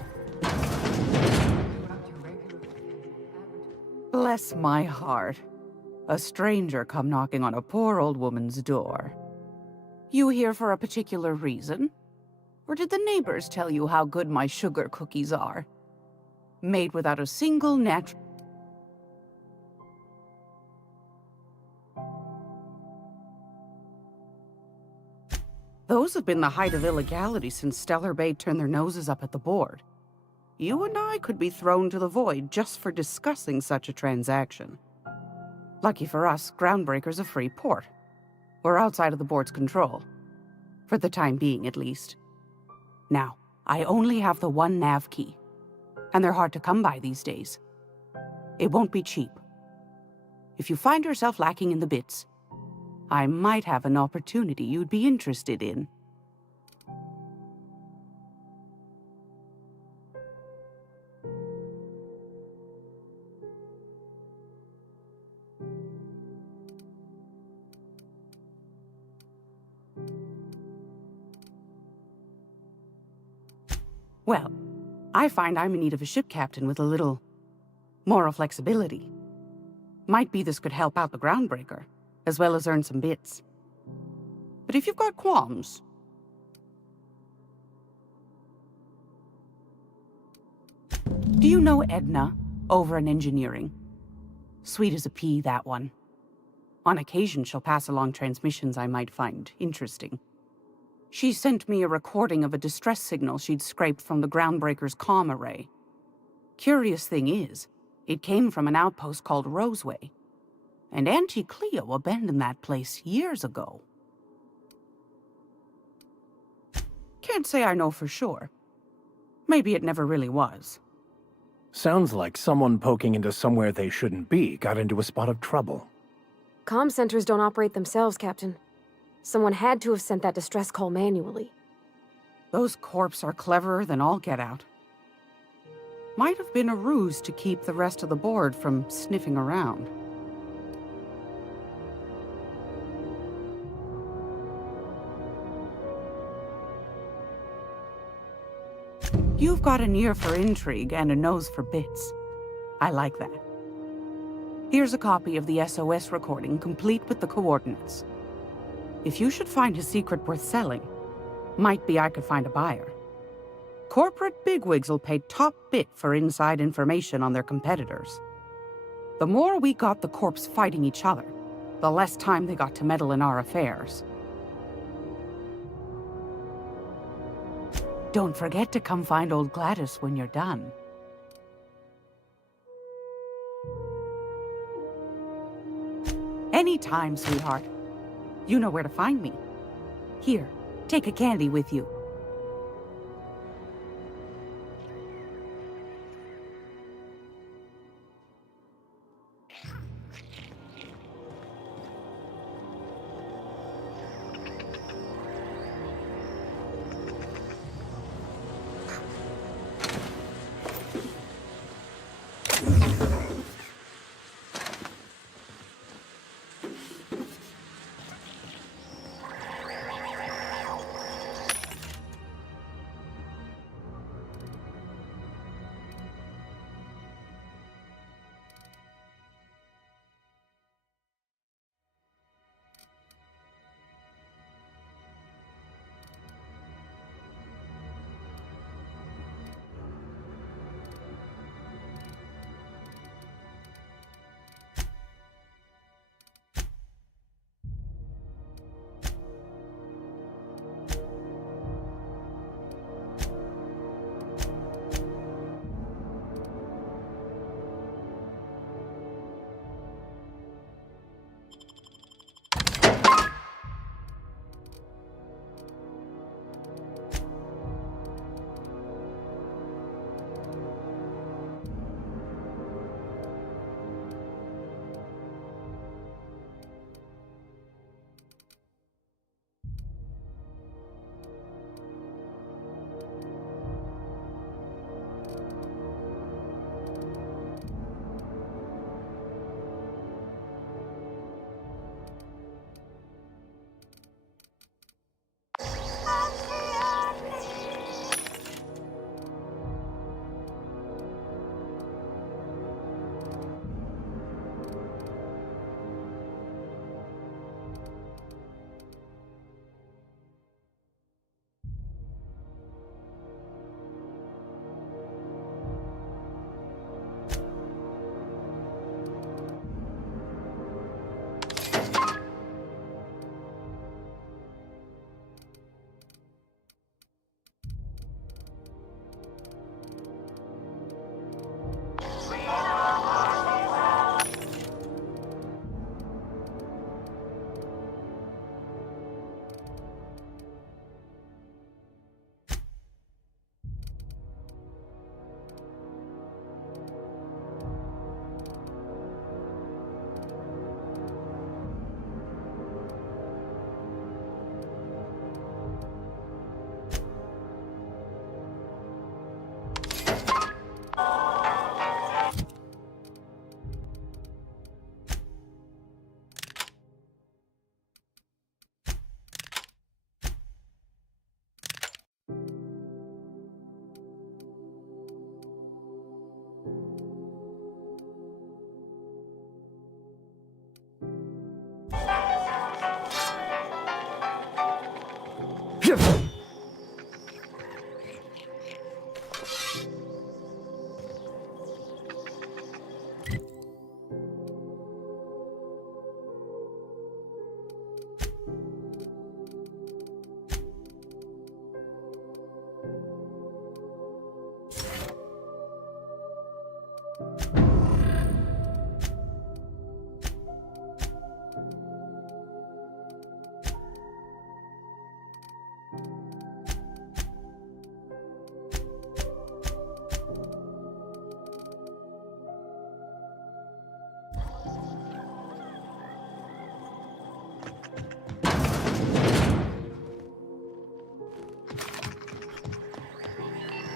Bless my heart. A stranger come knocking on a poor old woman's door. You here for a particular reason? Or did the neighbors tell you how good my sugar cookies are? Made without a single natural... Those have been the height of illegality since Stellar Bay turned their noses up at the board. You and I could be thrown to the void just for discussing such a transaction. Lucky for us, Groundbreaker's a free port. We're outside of the board's control. For the time being, at least. Now, I only have the one nav key, and they're hard to come by these days. It won't be cheap. If you find yourself lacking in the bits, I might have an opportunity you'd be interested in. Well, I find I'm in need of a ship captain with a little moral flexibility. Might be this could help out the Groundbreaker, as well as earn some bits. But if you've got qualms... Do you know Edna, over in engineering? Sweet as a pea, that one. On occasion, she'll pass along transmissions I might find interesting. She sent me a recording of a distress signal she'd scraped from the Groundbreaker's comm array. Curious thing is, it came from an outpost called Roseway. And Auntie Cleo abandoned that place years ago. Can't say I know for sure. Maybe it never really was. Sounds like someone poking into somewhere they shouldn't be got into a spot of trouble. Comm centers don't operate themselves, Captain. Someone had to have sent that distress call manually. Those corps are cleverer than all get out. Might have been a ruse to keep the rest of the board from sniffing around. You've got an ear for intrigue and a nose for bits. I like that. Here's a copy of the SOS recording, complete with the coordinates. If you should find a secret worth selling, might be I could find a buyer. Corporate bigwigs will pay top bit for inside information on their competitors. The more we got the corps fighting each other, the less time they got to meddle in our affairs. Don't forget to come find old Gladys when you're done. Anytime, sweetheart. You know where to find me. Here, take a candy with you.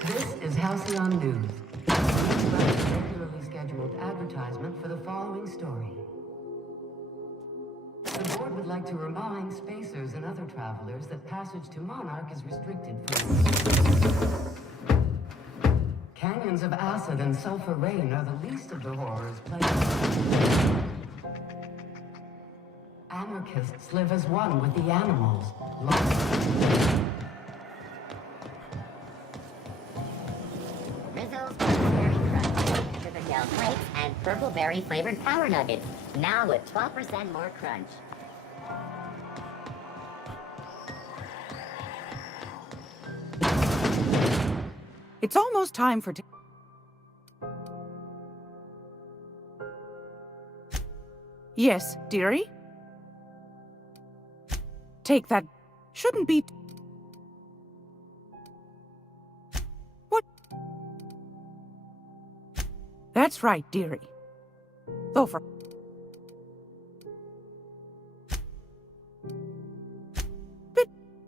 This is Halcyon News. We provide a regularly scheduled advertisement for the following story. The board would like to remind spacers and other travelers that passage to Monarch is restricted for canyons of acid and sulfur rain are the least of the horrors plagued. Anarchists live as one with the animals. Rizzo's Berry Crunch, Sugar Gel Flakes, and Purple Berry flavored Power Nuggets. Now with 12% more crunch. It's almost time for Yes, dearie? Take that. Shouldn't be. What? That's right, dearie. Over.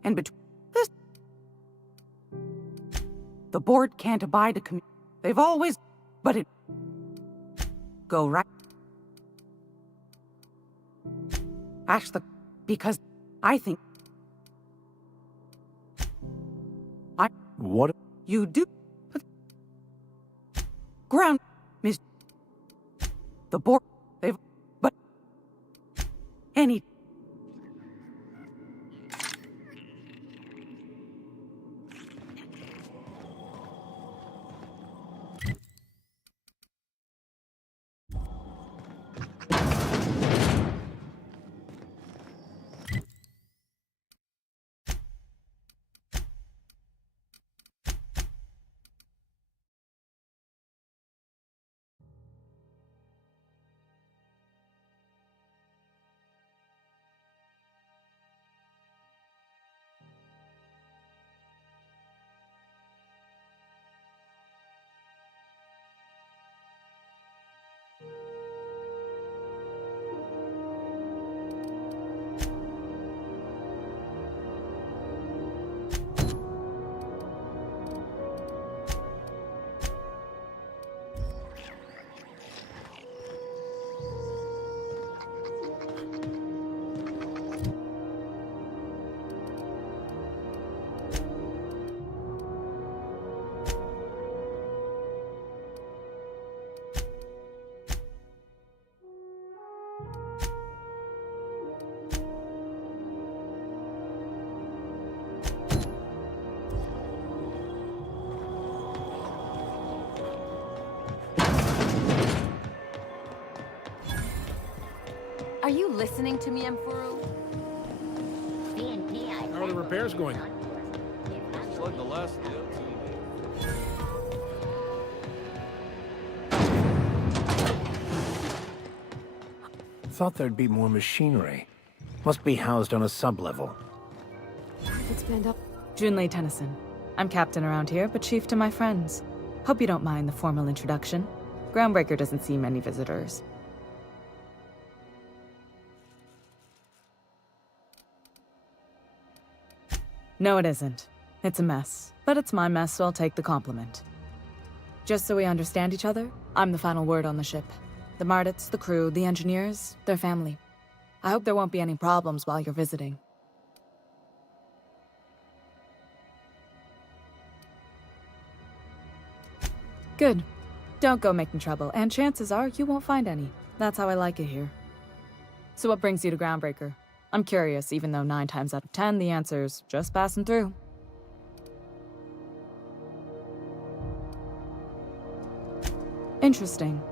And between this, the board can't abide a They've always, but it go right. Ash the, because I think What? You do. Ground, Miss. The board, they've, but any. Are you listening to me, Emperor? How are the repairs going? It's like the last of the Thought there'd be more machinery. Must be housed on a sub-level. It's been up. Junlei Tennyson. I'm captain around here, but chief to my friends. Hope you don't mind the formal introduction. Groundbreaker doesn't see many visitors. No, it isn't. It's a mess. But it's my mess, so I'll take the compliment. Just so we understand each other, I'm the final word on the ship. The Mardits, the crew, the engineers, their family. I hope there won't be any problems while you're visiting. Good. Don't go making trouble, and chances are you won't find any. That's how I like it here. So what brings you to Groundbreaker? I'm curious, even though 9 times out of 10, the answer's just passing through. Interesting.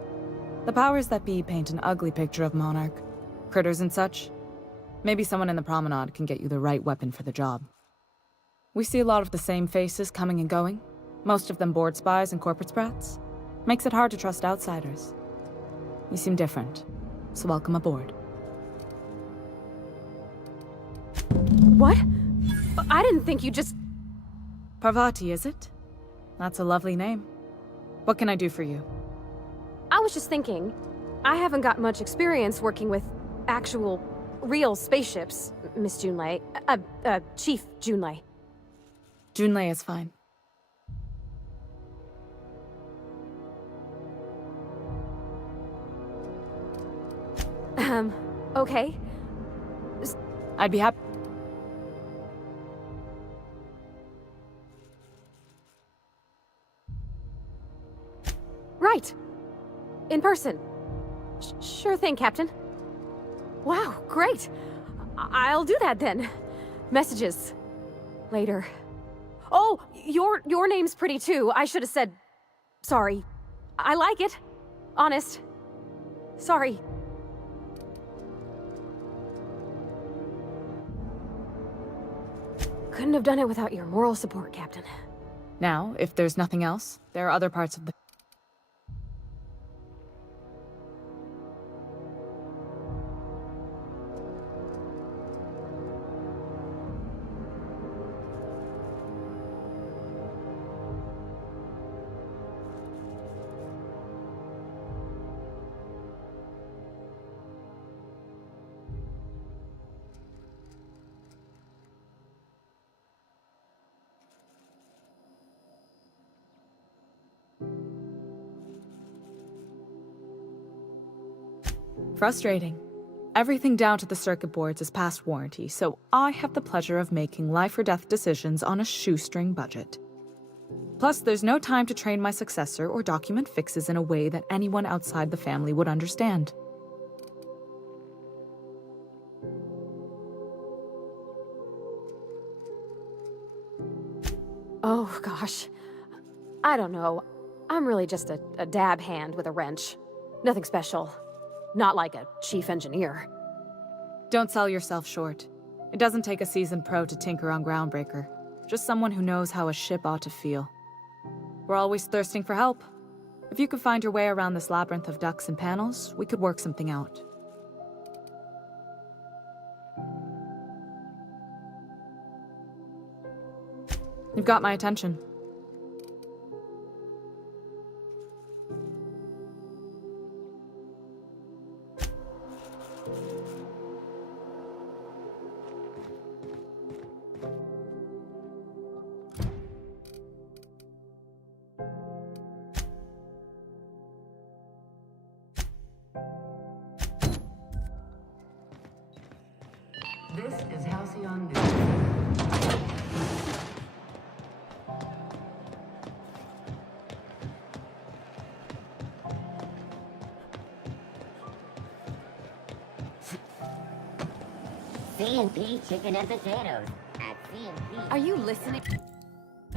The powers that be paint an ugly picture of Monarch. Critters and such. Maybe someone in the promenade can get you the right weapon for the job. We see a lot of the same faces coming and going, most of them board spies and corporate sprats. Makes it hard to trust outsiders. You seem different, so welcome aboard. What? I didn't think you just... Parvati, is it? That's a lovely name. What can I do for you? I was just thinking, I haven't got much experience working with actual, real spaceships, Miss Junlei. Chief Junlei. Junlei is fine. Okay. I'd be happy. Right. In person. Sure thing, Captain. Wow, great. I'll do that then. Messages. Later. Oh, your name's pretty too. I should have said... Sorry. I like it. Honest. Sorry. Couldn't have done it without your moral support, Captain. Now, if there's nothing else, there are other parts of the... Frustrating. Everything down to the circuit boards is past warranty, so I have the pleasure of making life or death decisions on a shoestring budget. Plus, there's no time to train my successor or document fixes in a way that anyone outside the family would understand. Oh, gosh. I don't know. I'm really just a dab hand with a wrench. Nothing special. Not like a chief engineer. Don't sell yourself short. It doesn't take a seasoned pro to tinker on Groundbreaker. Just someone who knows how a ship ought to feel. We're always thirsting for help. If you could find your way around this labyrinth of ducts and panels, we could work something out. You've got my attention. This is Halcyon News. C&P chicken and potatoes at C&P. Are you listening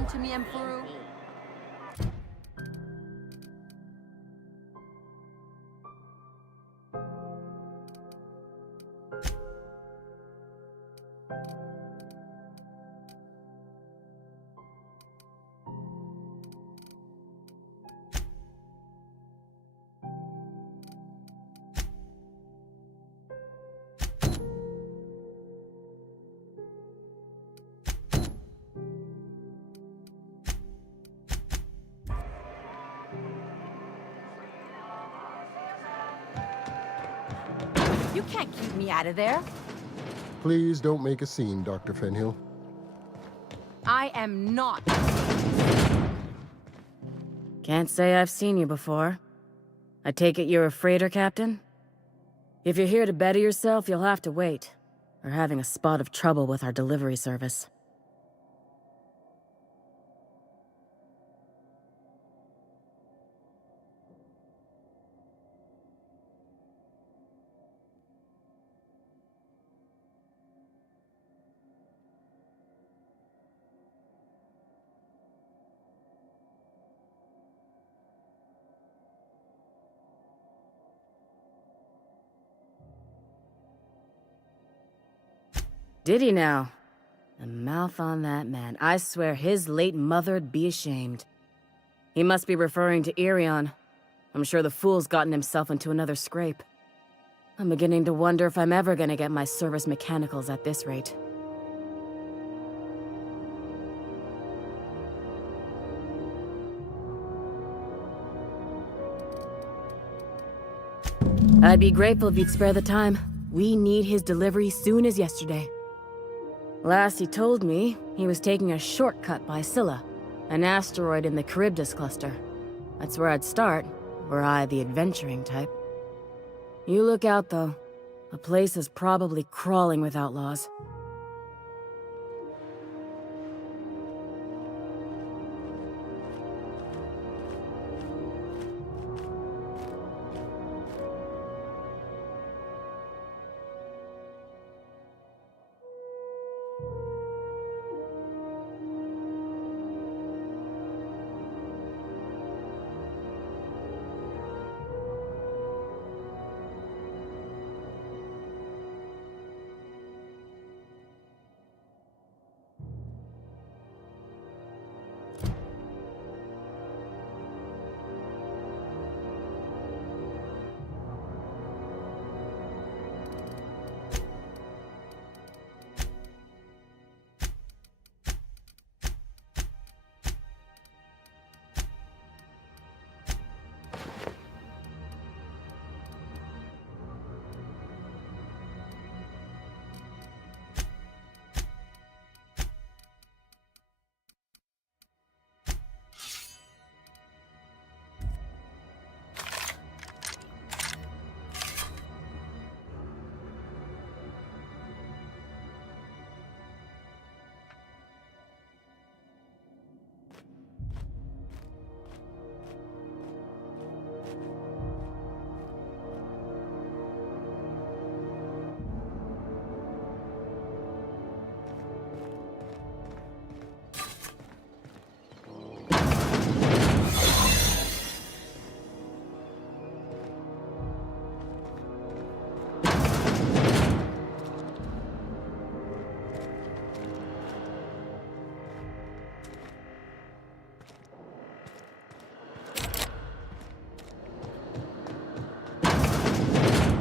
to me, Emperor? You can't keep me out of there. Please don't make a scene, Dr. Fenhill. I am not. Can't say I've seen you before. I take it you're a freighter captain? If you're here to better yourself, you'll have to wait. We're having a spot of trouble with our delivery service. Did he now? The mouth on that man. I swear his late mother'd be ashamed. He must be referring to Irion. I'm sure the fool's gotten himself into another scrape. I'm beginning to wonder if I'm ever gonna get my service mechanicals at this rate. I'd be grateful if you'd spare the time. We need his delivery soon as yesterday. Last he told me, he was taking a shortcut by Scylla, an asteroid in the Charybdis cluster. That's where I'd start, were I the adventuring type. You look out, though. The place is probably crawling with outlaws.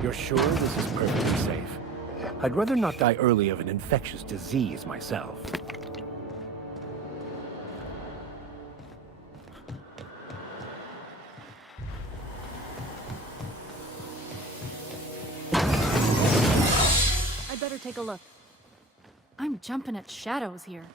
You're sure this is perfectly safe? I'd rather not die early of an infectious disease myself. I'd better take a look. I'm jumping at shadows here.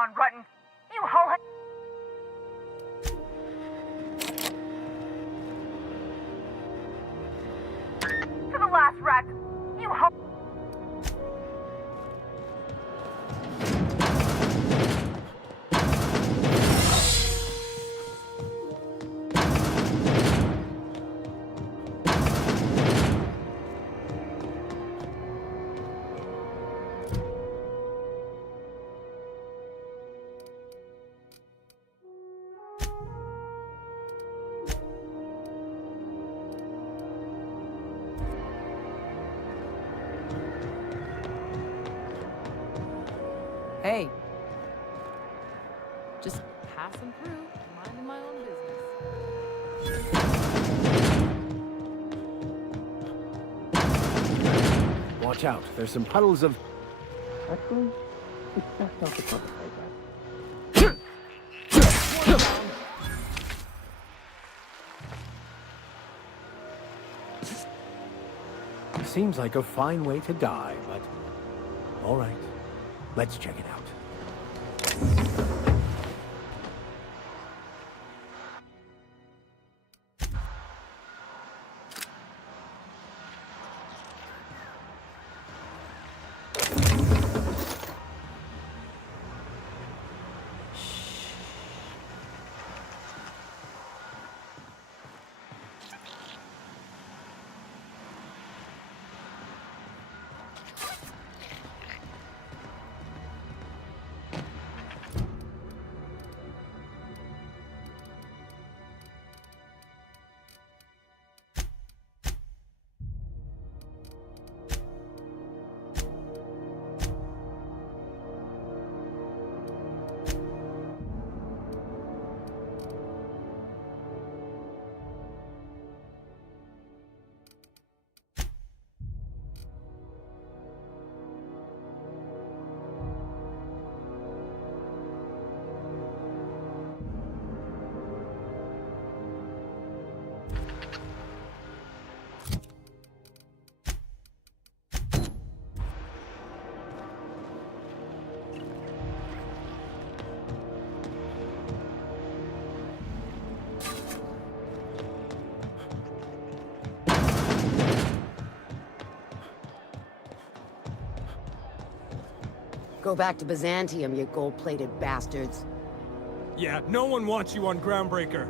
on Rutton. You whole... To the last rat. You whole... Hey. Just passing through, minding my own business. Watch out, there's some puddles of... Actually, that's not the proper playground. Seems like a fine way to die, but... all right. Let's check it out. Go back to Byzantium, you gold-plated bastards. Yeah, no one wants you on Groundbreaker.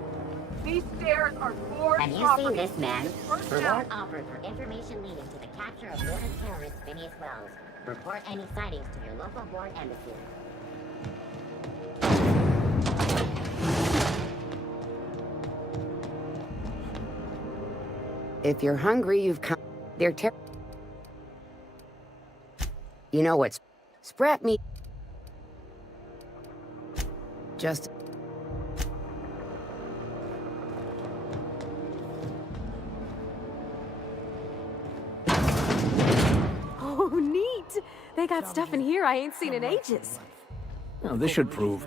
These stairs are board Have you property. seen this man? First Reward down. offered for information leading to the capture of wanted terrorist Phineas Wells. Report any sightings to your local board embassy. If you're hungry, you've come. They're You know what's sprat meat? Just. Oh, neat! They got stuff in here I ain't seen in ages. Now, this should prove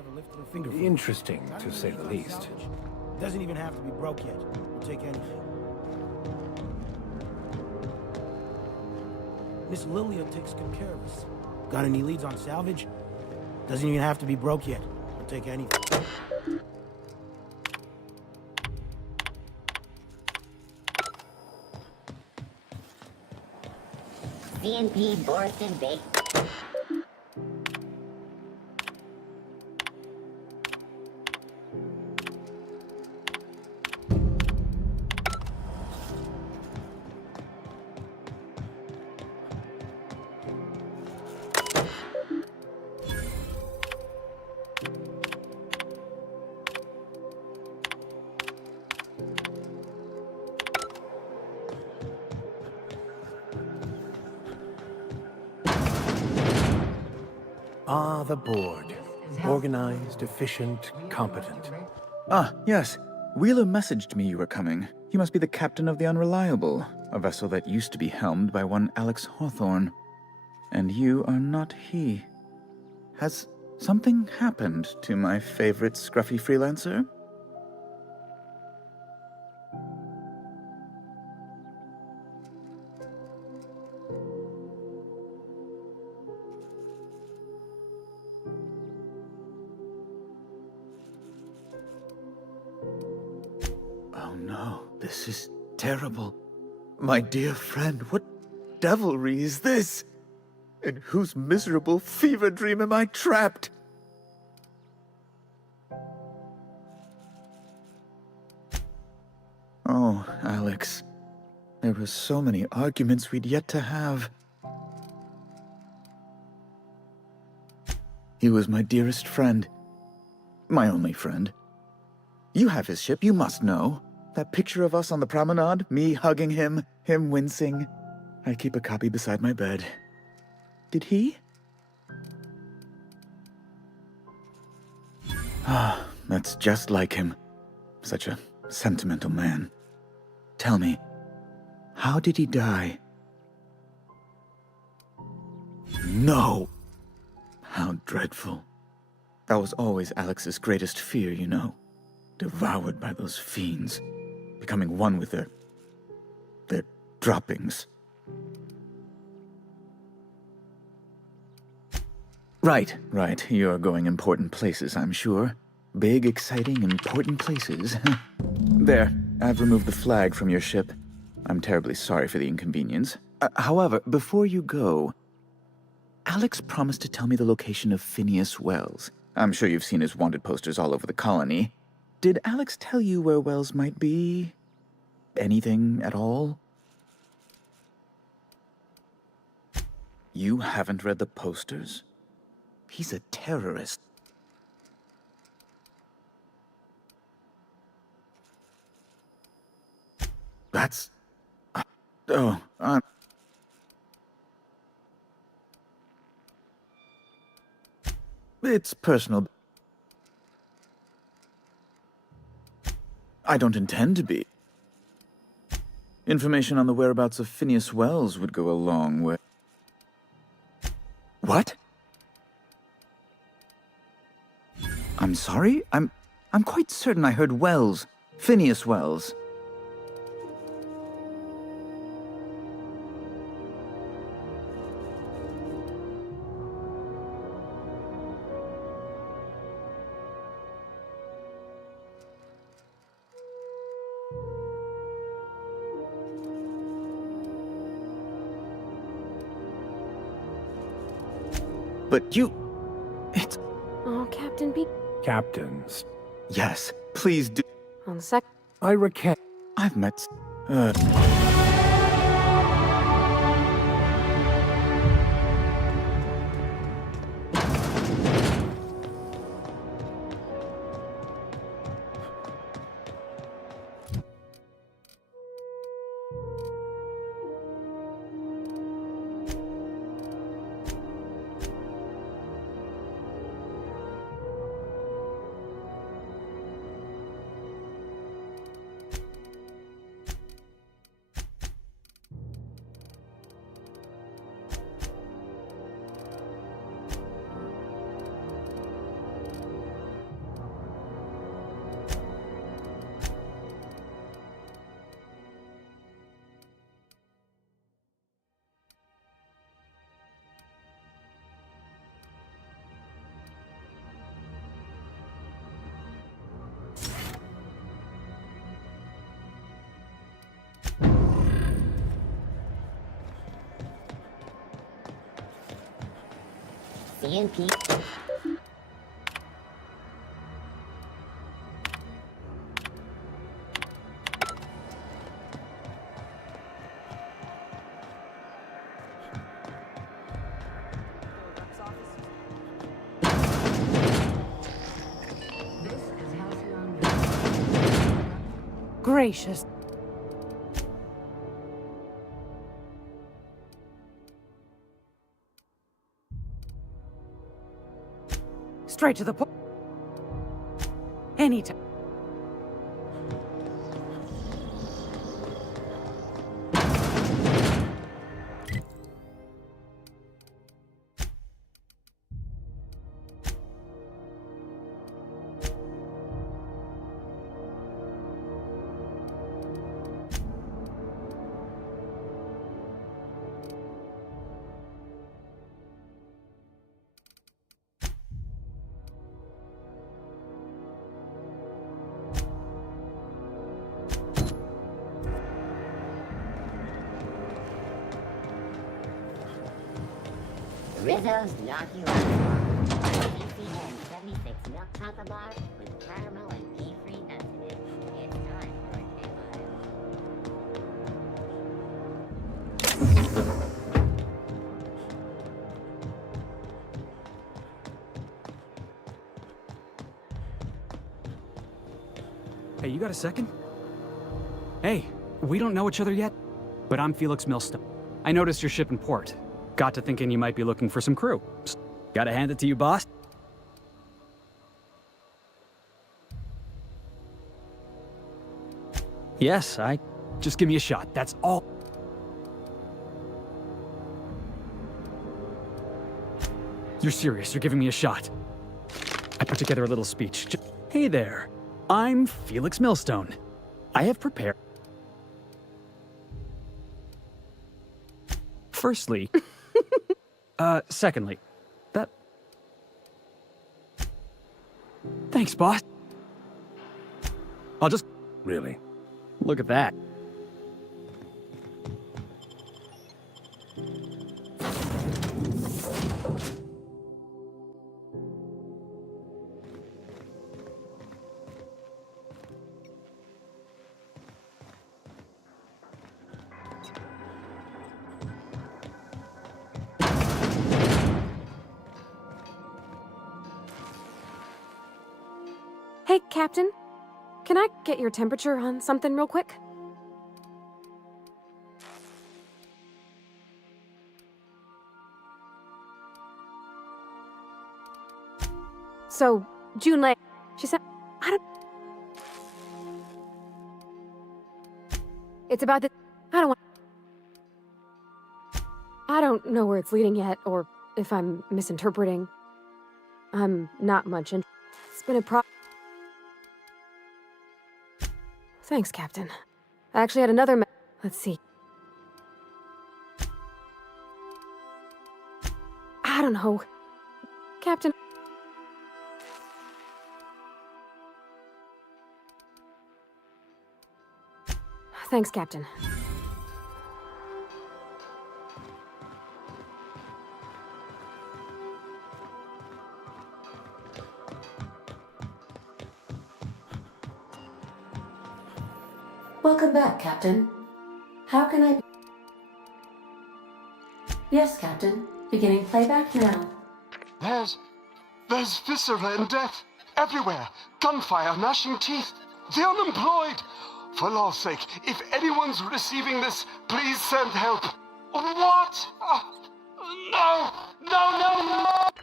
interesting, to say the least. Doesn't even have to be broke yet. We'll take anything. Miss Lilia takes good care of us. Got any leads on salvage? Doesn't even have to be broke yet. We'll take anything. CNP Boriston Bake. Ah, the board. Organized, efficient, competent. Ah, yes. Wheeler messaged me you were coming. He must be the captain of the Unreliable, a vessel that used to be helmed by one Alex Hawthorne. And you are not he. Has something happened to my favorite scruffy freelancer? Oh no, this is terrible. My dear friend, what devilry is this? In whose miserable fever dream am I trapped? Oh, Alex. There were so many arguments we'd yet to have. He was my dearest friend. My only friend. You have his ship, you must know. That picture of us on the promenade, me hugging him, him wincing. I keep a copy beside my bed. Did he? Ah, that's just like him. Such a sentimental man. Tell me, how did he die? No! How dreadful. That was always Alex's greatest fear, you know. Devoured by those fiends. Becoming one with their droppings. Right. You're going important places, I'm sure. Big, exciting, important places. There, I've removed the flag from your ship. I'm terribly sorry for the inconvenience. However, before you go, Alex promised to tell me the location of Phineas Wells. I'm sure you've seen his wanted posters all over the colony. Did Alex tell you where Wells might be? Anything at all? You haven't read the posters? He's a terrorist. That's... It's personal. I don't intend to be. Information on the whereabouts of Phineas Wells would go a long way. What? I'm sorry? I'm quite certain I heard Wells. Phineas Wells. but you... It's... Oh, Captain B. Captains. Yes, please do... On the sec... I recant. I've met... CNP. Gracious. Straight to the point. Anytime. Rizzo's knock you out. CCN 76 milk chocolate bar with caramel and pea-free nuts in it. It's time for a Hey, you got a second? Hey, we don't know each other yet, but I'm Felix Millstone. I noticed your ship in port. Got to thinking you might be looking for some crew. Psst, gotta hand it to you, boss. Yes, just give me a shot, that's all. You're serious, you're giving me a shot. I put together a little speech. Hey there, I'm Felix Millstone. I have prepared... Firstly... secondly, that... Thanks, boss. I'll just... Really? Look at that. Hey, Captain. Can I get your temperature on something real quick? So, June Lei, she said, I don't... It's about the... I don't know where it's leading yet, or if I'm misinterpreting. I'm not much in... It's been a Thanks, Captain. I actually had another Let's see. I don't know. Captain... Thanks, Captain. Welcome back, Captain. How can I... Yes, Captain. Beginning playback now. There's viscera and death everywhere. Gunfire, gnashing teeth. The unemployed. For law's sake, if anyone's receiving this, please send help. What? No! No, no,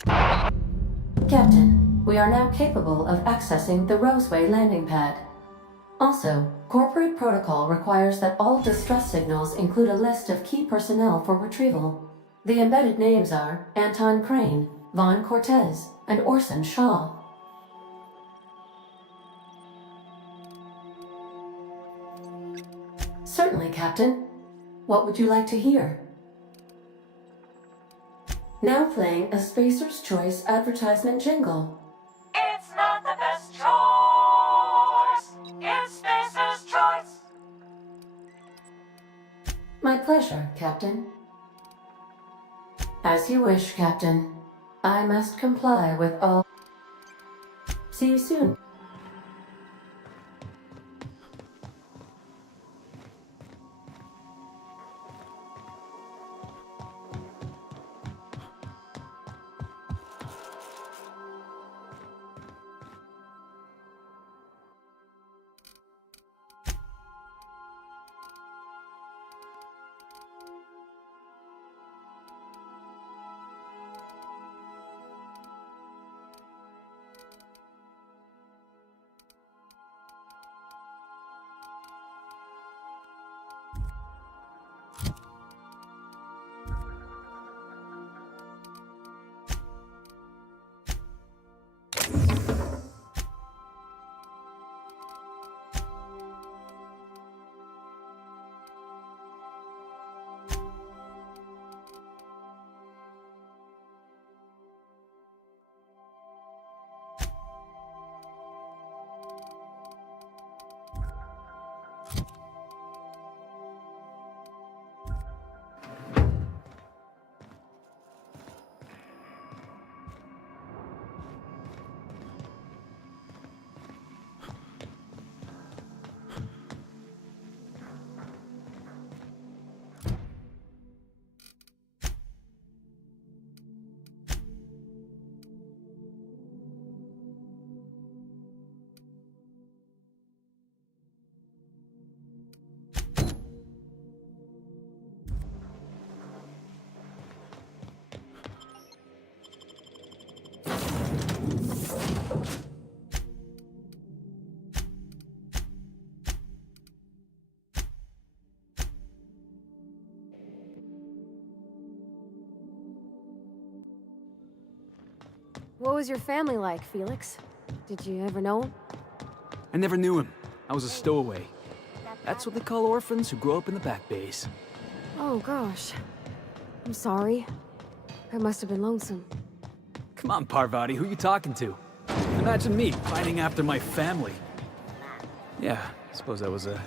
no! Captain, we are now capable of accessing the Roseway landing pad. Also, corporate protocol requires that all distress signals include a list of key personnel for retrieval. The embedded names are Anton Crane, Vaughn Cortez, and Orson Shaw. Certainly, Captain. What would you like to hear? Now playing a Spacer's Choice advertisement jingle. It's not the best choice. It's Spacer's Choice. My pleasure, Captain. As you wish, Captain. I must comply with all... See you soon. What was your family like, Felix? Did you ever know him? I never knew him. I was a stowaway. That's what they call orphans who grow up in the back bays. Oh, gosh. I'm sorry. I must have been lonesome. Come on, Parvati, who you talking to? Imagine me pining after my family. Yeah, I suppose that was a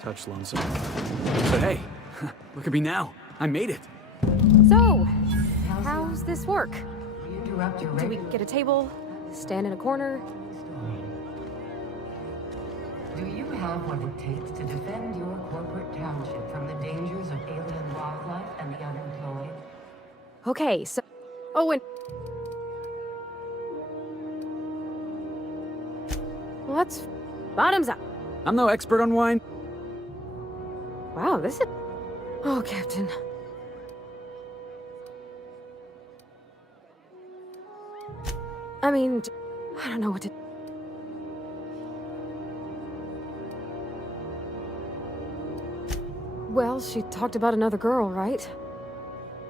touch lonesome. But hey, look at me now. I made it. So, how's this work? Do we get a table? Stand in a corner? Do you have what it takes to defend your corporate township from the dangers of alien wildlife and the unemployed? Okay, so... Oh, and... Well, that's... Bottoms up. I'm no expert on wine. Wow, this is... Oh, Captain. I mean, I don't know what to... Well, she talked about another girl, right?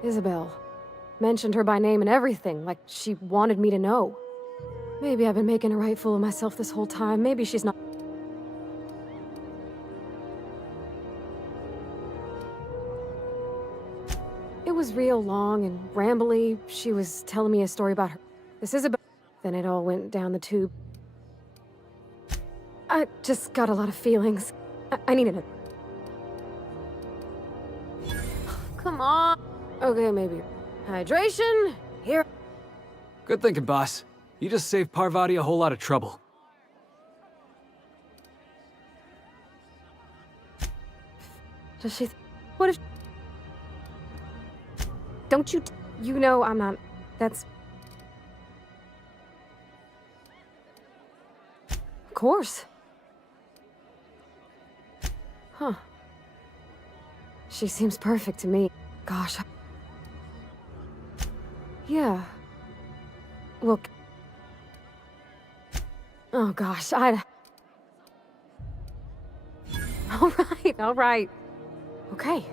Isabel. Mentioned her by name and everything, like she wanted me to know. Maybe I've been making a right fool of myself this whole time. Maybe she's not... It was real long and rambly. She was telling me a story about her... This Isabel... Then it all went down the tube. I just got a lot of feelings. I needed a... Come on. Okay, maybe. Hydration? Here. Good thinking, boss. You just saved Parvati a whole lot of trouble. Does she... What if... Don't you... You know I'm not... That's... Of course. Huh. She seems perfect to me. Gosh. Yeah. Look. Oh gosh, I'd... All right. Okay.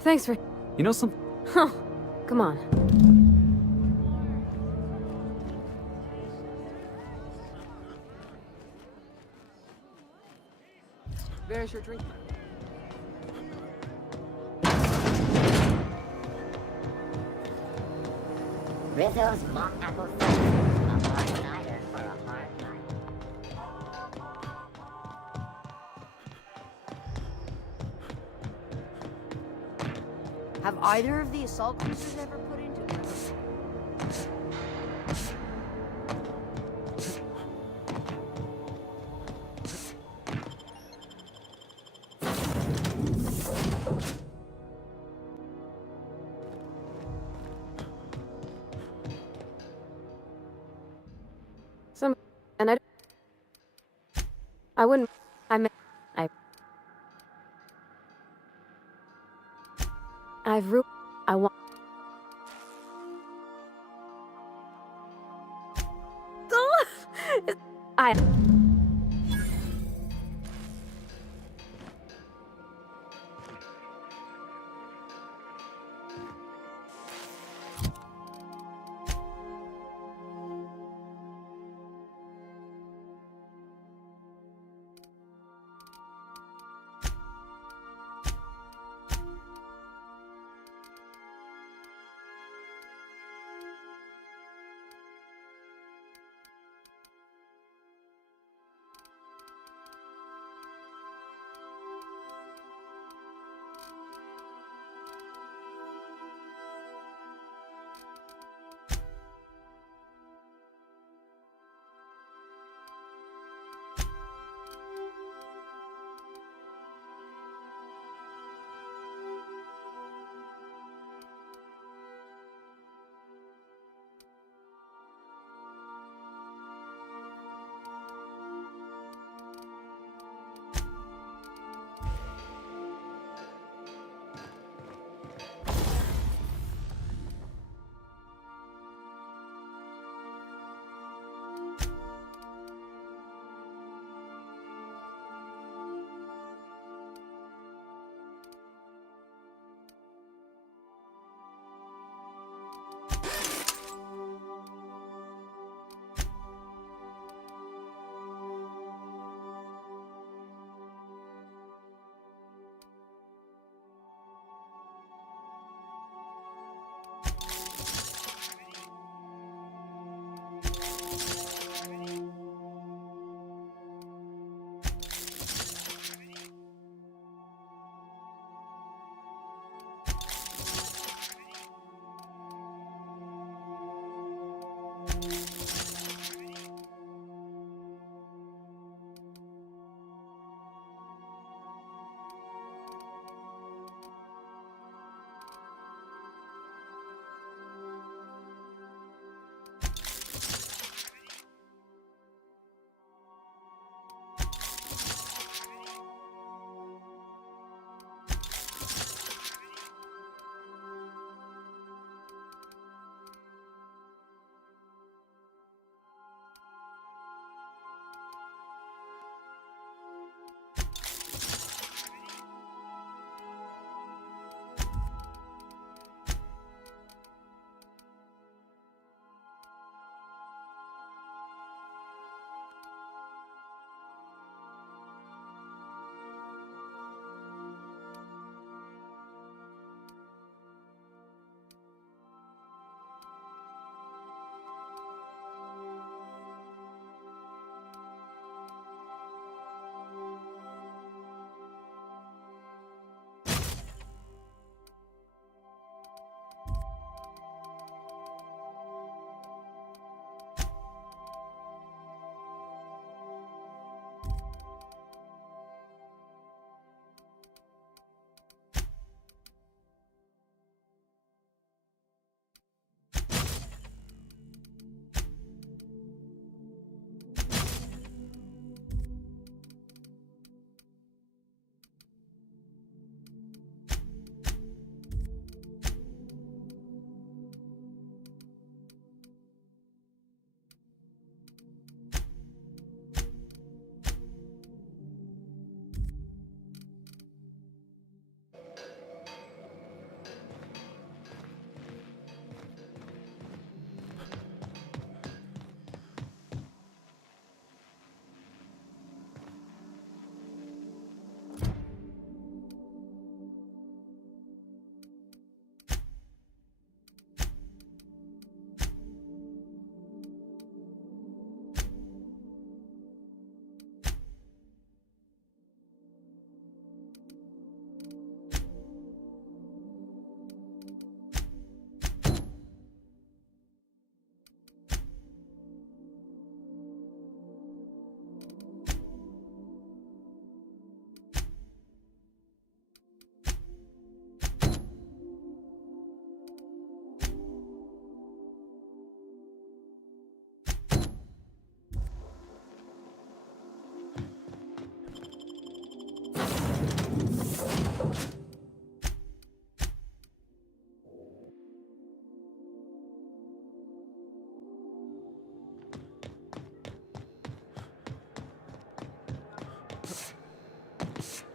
Thanks for... You know some... Huh. Come on. There's your drink. Rizzo's mock apple cider. A hard cider for a hard night. Have either of the assault cruisers ever put into And I wouldn't... I want... I...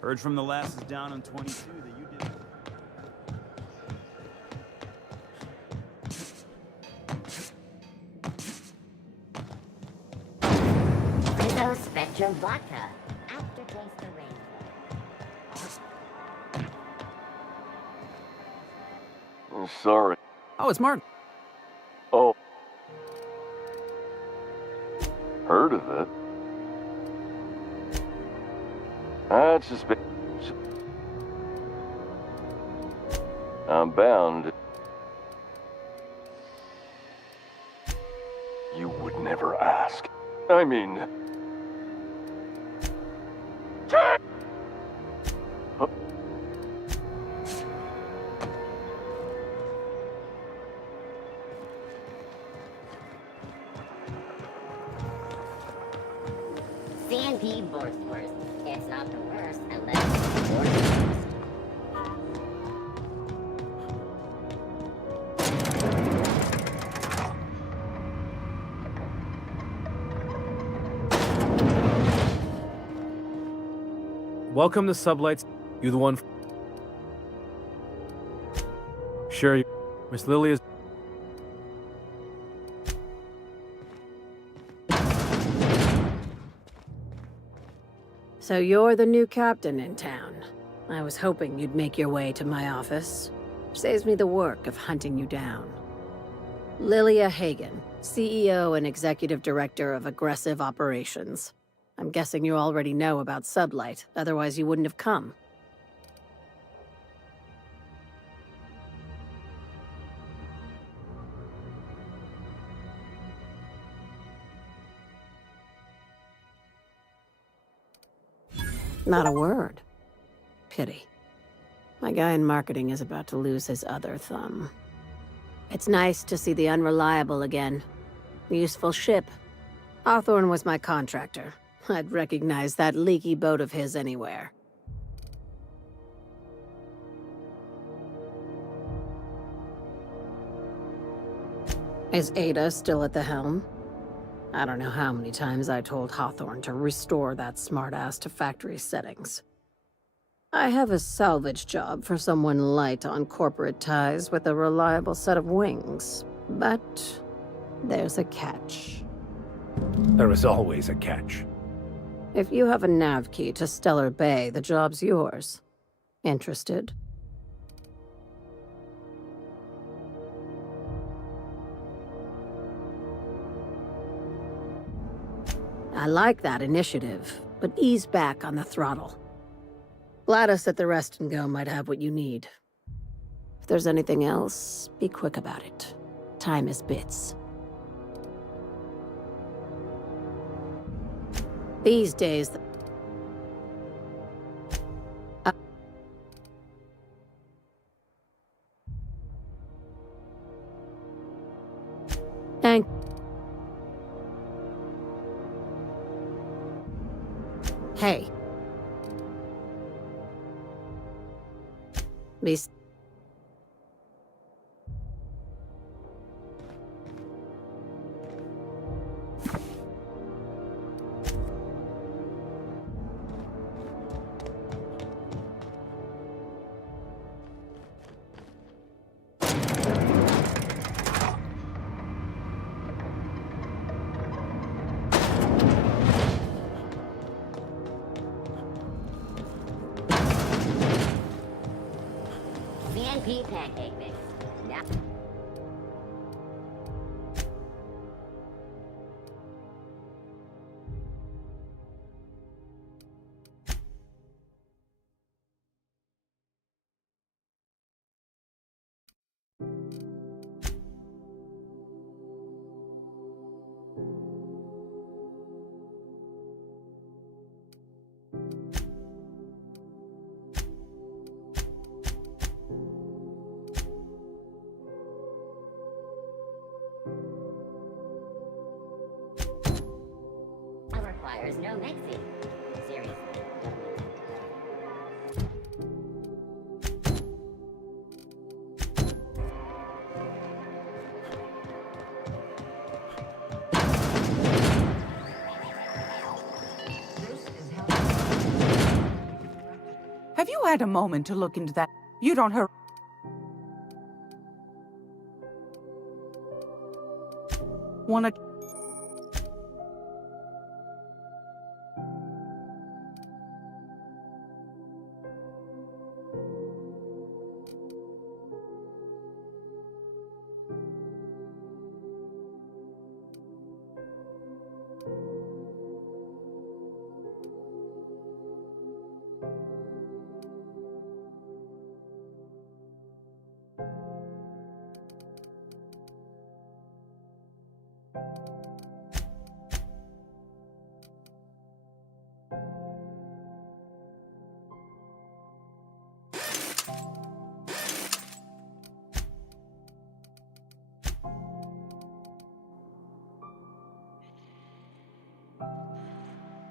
Heard from the lasses down on 22 that you did. Rizzo Spectrum Vodka. Aftertaste the rainbow. Sorry. Oh, it's Martin. Oh. Heard of it? I suspect. I'm bound. You would never ask. I mean. CNP Borstworth. It's not the worst unless it's worse. Welcome to Sublights. You the one? Sure. Miss Lily is. So you're the new captain in town. I was hoping you'd make your way to my office. Saves me the work of hunting you down. Lilia Hagen, CEO and Executive Director of Aggressive Operations. I'm guessing you already know about Sublight, otherwise you wouldn't have come. Not a word. Pity. My guy in marketing is about to lose his other thumb. It's nice to see the Unreliable again. Useful ship. Hawthorne was my contractor. I'd recognize that leaky boat of his anywhere. Is Ada still at the helm? I don't know how many times I told Hawthorne to restore that smartass to factory settings. I have a salvage job for someone light on corporate ties with a reliable set of wings, but there's a catch. There is always a catch. If you have a nav key to Stellar Bay, the job's yours. Interested? I like that initiative, but ease back on the throttle. Gladys at the Rest and Go might have what you need. If there's anything else, be quick about it. Time is bits. These days... Thank... Hey. Beast. CNP pancake mix. Now. Requires no mixing. Seriously. you had a moment to look into that, you don't hurry. Wanna...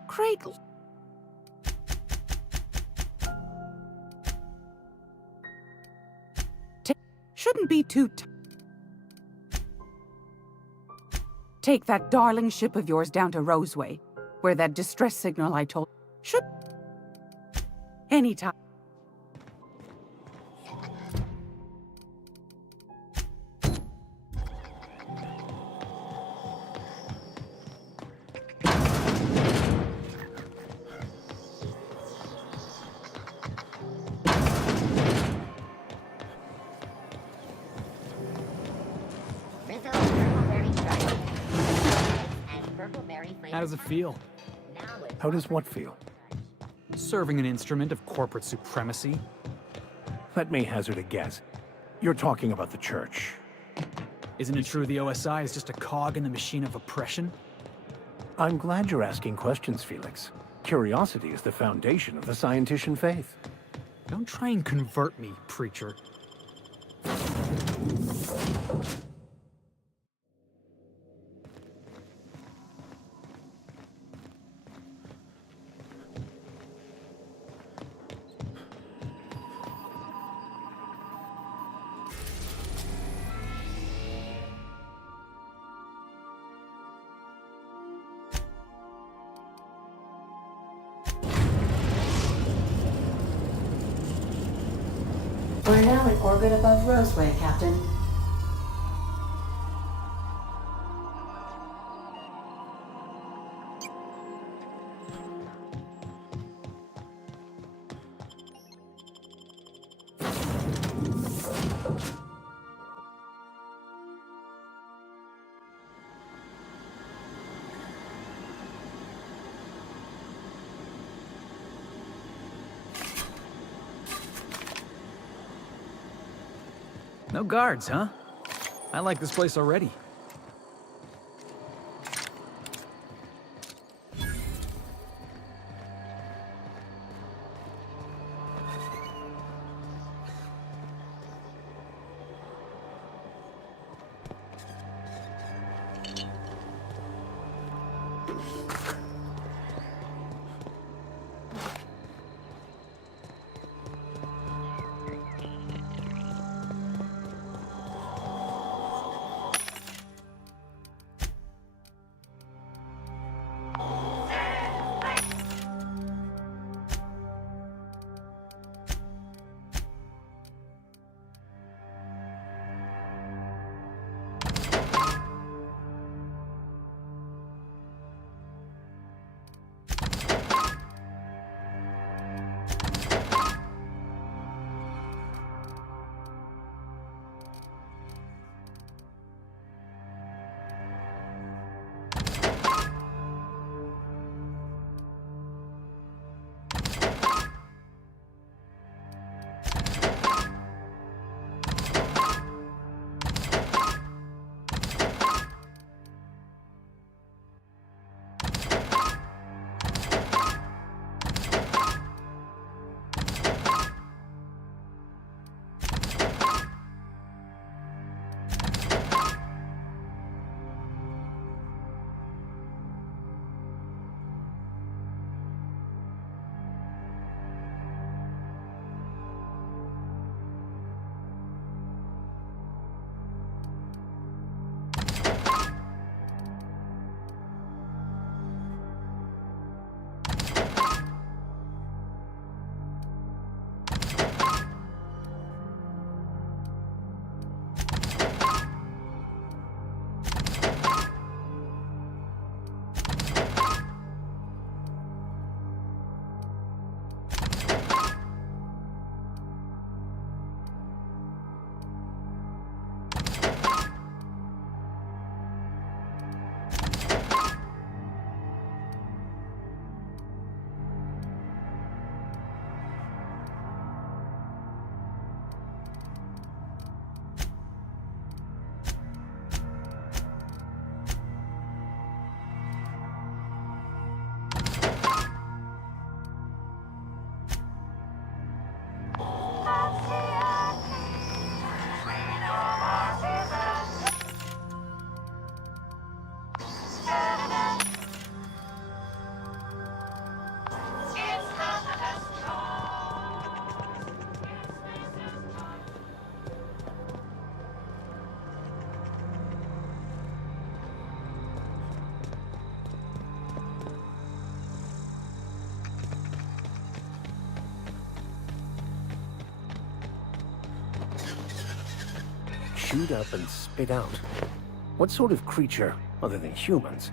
Great. Shouldn't be too... Take that darling ship of yours down to Roseway, where that distress signal I told... Should... Anytime. How does it feel? How does what feel? Serving an instrument of corporate supremacy? Let me hazard a guess. You're talking about the church. Isn't it true the OSI is just a cog in the machine of oppression? I'm glad you're asking questions, Felix. Curiosity is the foundation of the scientician faith. Don't try and convert me, preacher. We're now in orbit above Roseway, Captain. No guards, huh? I like this place already. chewed up and spit out. What sort of creature, other than humans?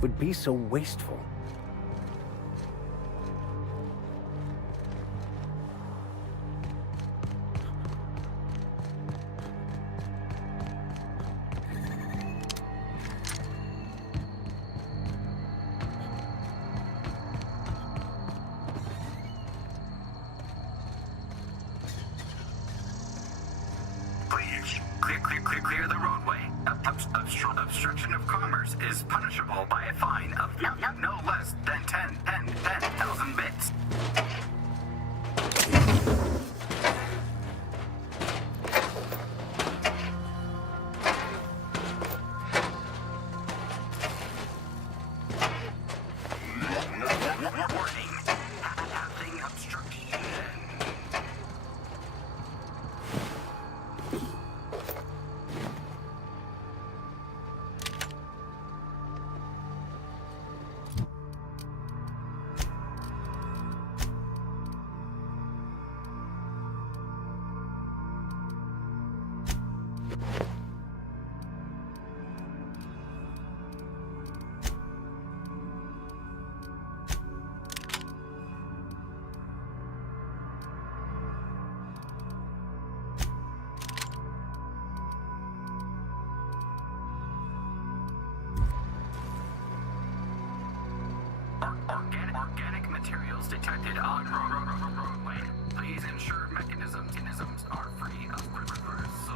Would be so wasteful. Please, clear the roadway. Obstruction of commerce is punishable by a fine of no less than 10,000 bits. Warning, having obstruction. Organic materials detected on roadway. Please ensure mechanisms are free of reversal.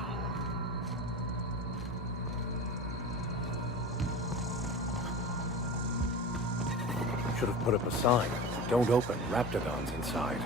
Should have put up a sign. Don't open Raptidons inside.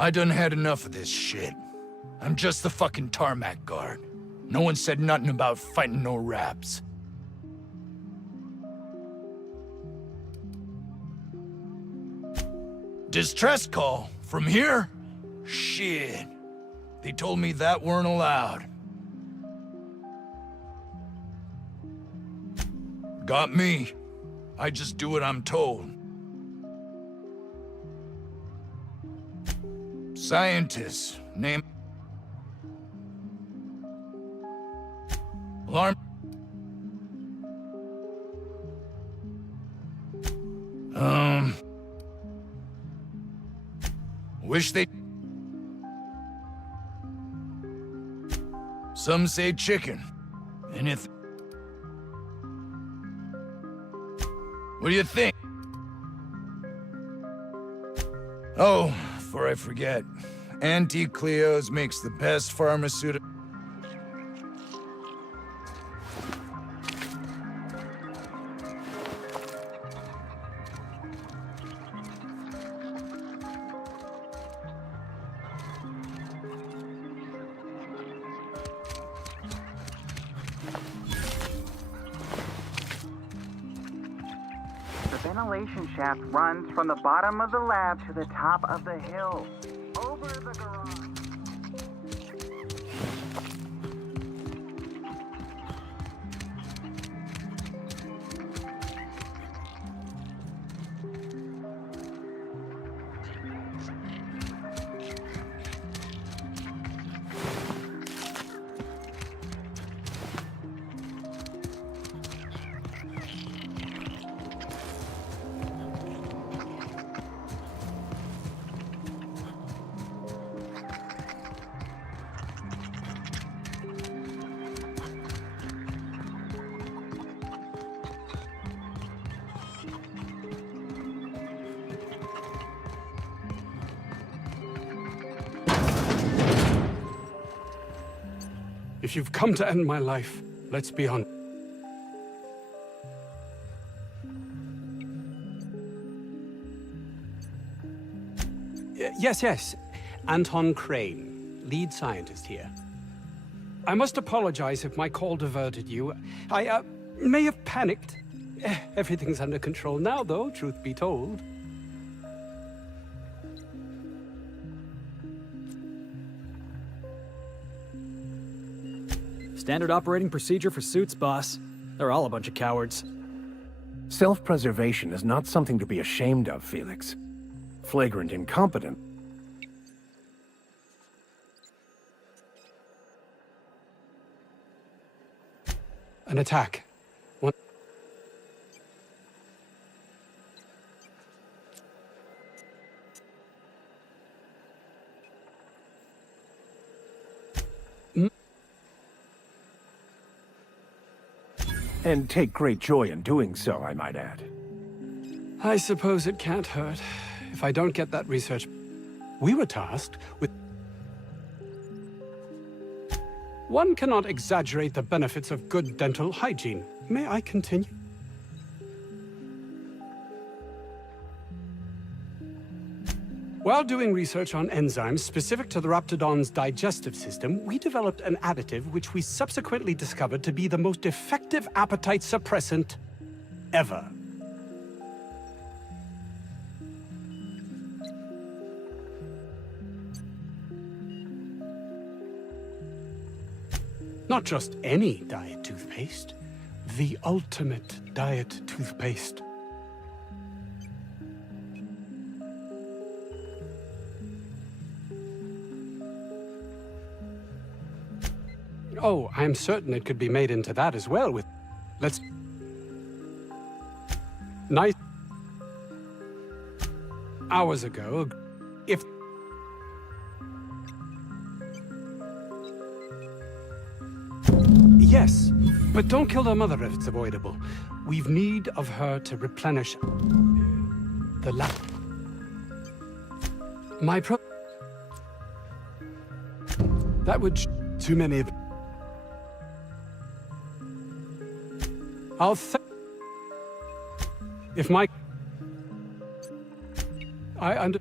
I done had enough of this shit. I'm just the fucking tarmac guard. No one said nothing about fighting no raps. Distress call? From here? Shit. They told me that weren't allowed. Got me. I just do what I'm told. Scientists, name... Alarm... Wish they... Some say chicken. And if... What do you think? Oh, before I forget, Auntie Cleo's makes the best pharmaceutical... ventilation shaft runs from the bottom of the lab to the top of the hill. Over the garage. If you've come to end my life, let's be honest. Yes. Anton Crane, lead scientist here. I must apologize if my call diverted you. I may have panicked. Everything's under control now, though, truth be told. Standard operating procedure for suits, boss. They're all a bunch of cowards. Self-preservation is not something to be ashamed of, Felix. Flagrant incompetence. An attack. One. And take great joy in doing so, I might add. I suppose it can't hurt if I don't get that research. We were tasked with... One cannot exaggerate the benefits of good dental hygiene. May I continue? While doing research on enzymes specific to the Raptidon's digestive system, we developed an additive which we subsequently discovered to be the most effective appetite suppressant ever. Not just any diet toothpaste, the ultimate diet toothpaste. Oh, I'm certain it could be made into that as well with... Let's... Nice... Hours ago, if... Yes, but don't kill their mother if it's avoidable. We've need of her to replenish... the lab. My pro... That would... too many... I'll if my... I under...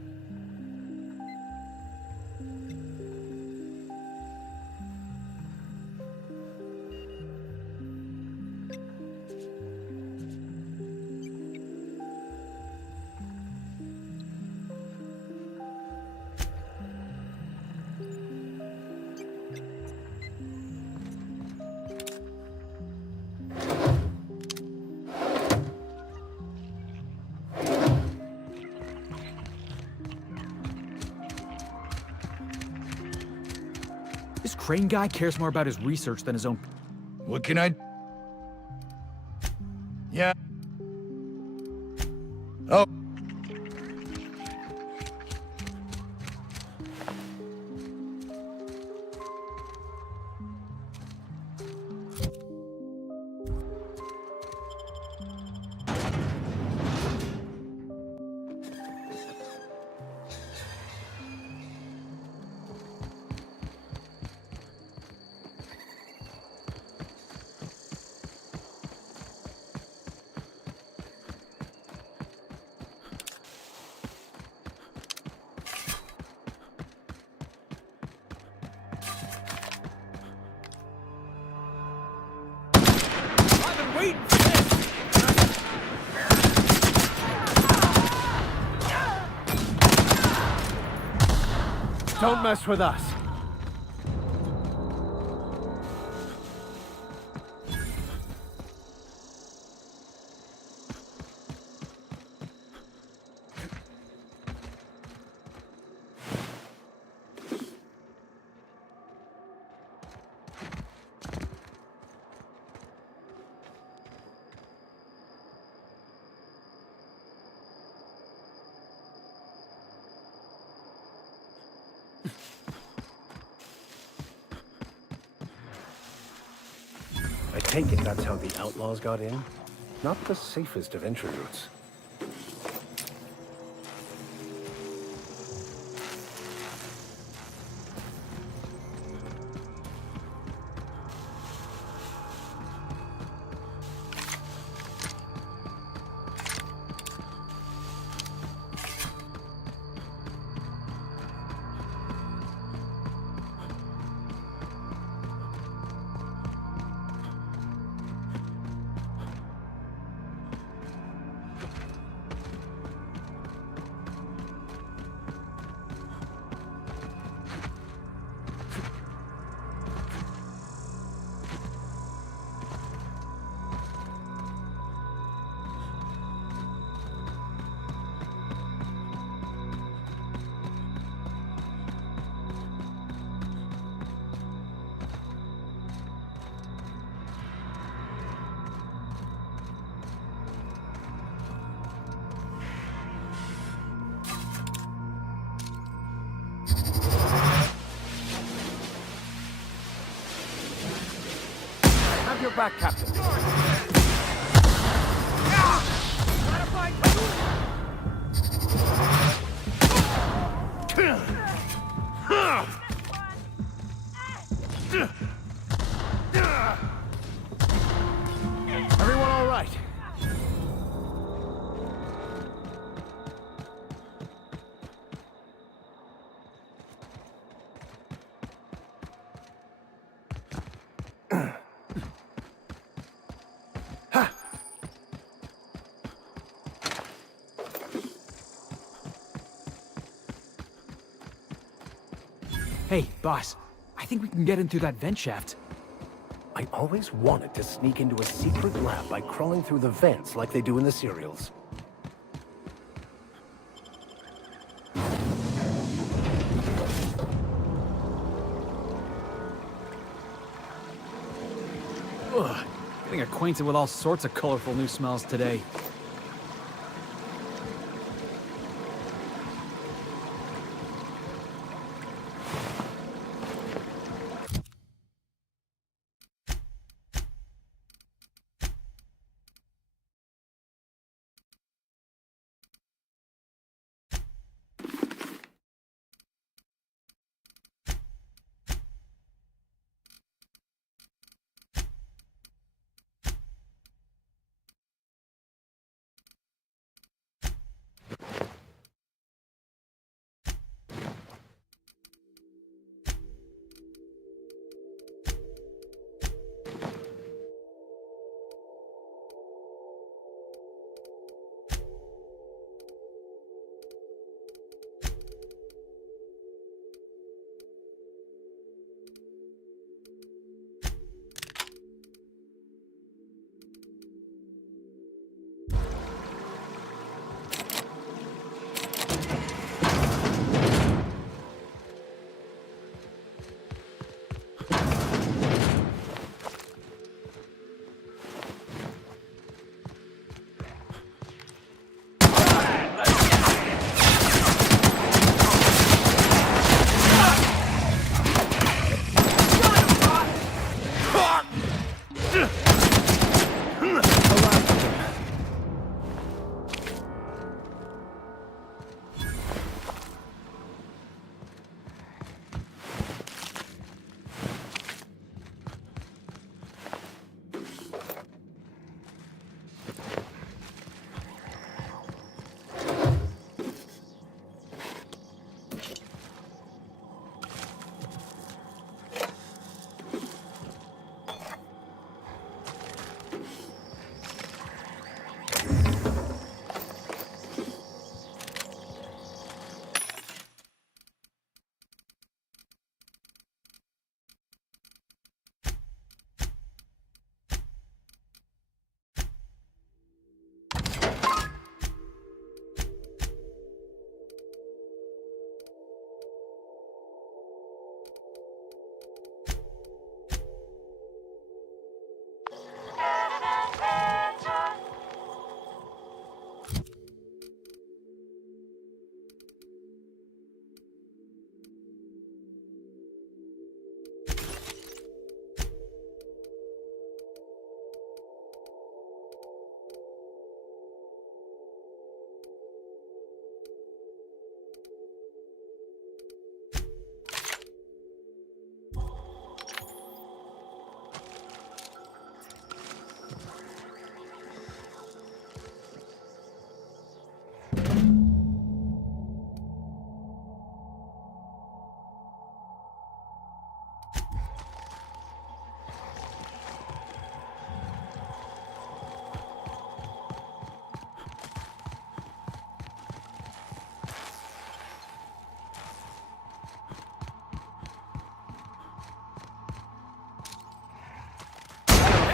This Crane guy cares more about his research than his own... What can I... Yeah. Oh. Don't mess with us. I take it that's how the outlaws got in? Not the safest of entry routes. Have your back, Captain. Everyone all right? Hey, boss. I think we can get in through that vent shaft. I always wanted to sneak into a secret lab by crawling through the vents like they do in the serials. Ugh, getting acquainted with all sorts of colorful new smells today.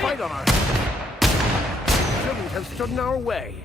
Fight on our... Shouldn't have stood in our way.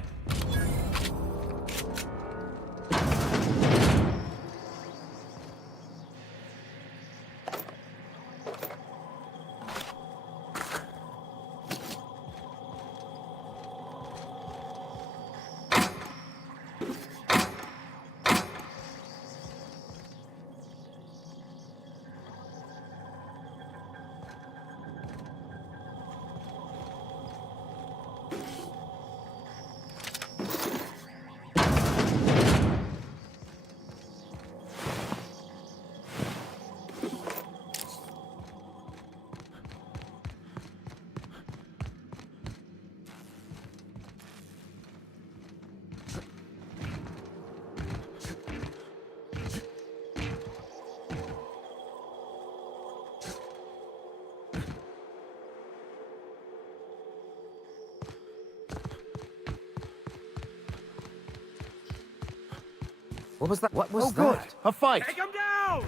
What was that? What was that? Good. A fight. Take him down!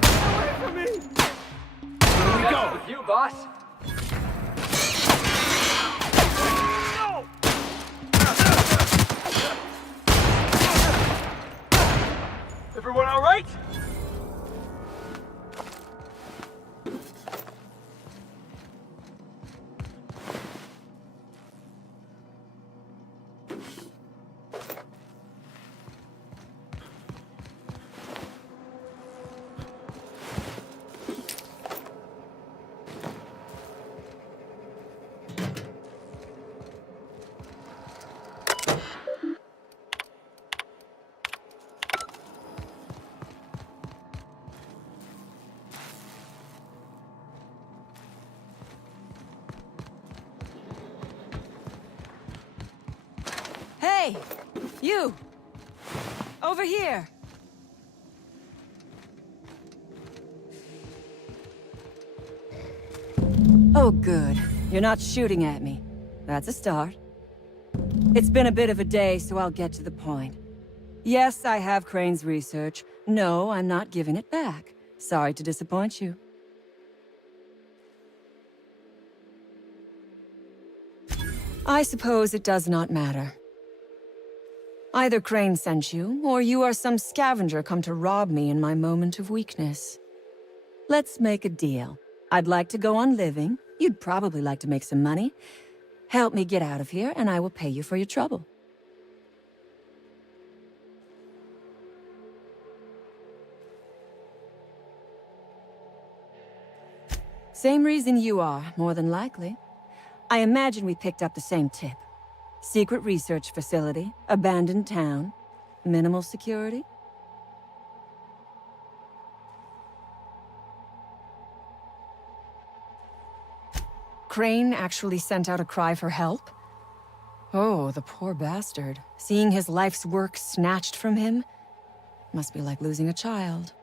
Get away from me! Here we go. With you, boss. No! Everyone all right? Hey! You! Over here! Oh, good. You're not shooting at me. That's a start. It's been a bit of a day, so I'll get to the point. Yes, I have Crane's research. No, I'm not giving it back. Sorry to disappoint you. I suppose it does not matter. Either Crane sent you, or you are some scavenger come to rob me in my moment of weakness. Let's make a deal. I'd like to go on living. You'd probably like to make some money. Help me get out of here, and I will pay you for your trouble. Same reason you are, more than likely. I imagine we picked up the same tip. Secret research facility, abandoned town, minimal security. Crane actually sent out a cry for help? Oh, the poor bastard. Seeing his life's work snatched from him must be like losing a child.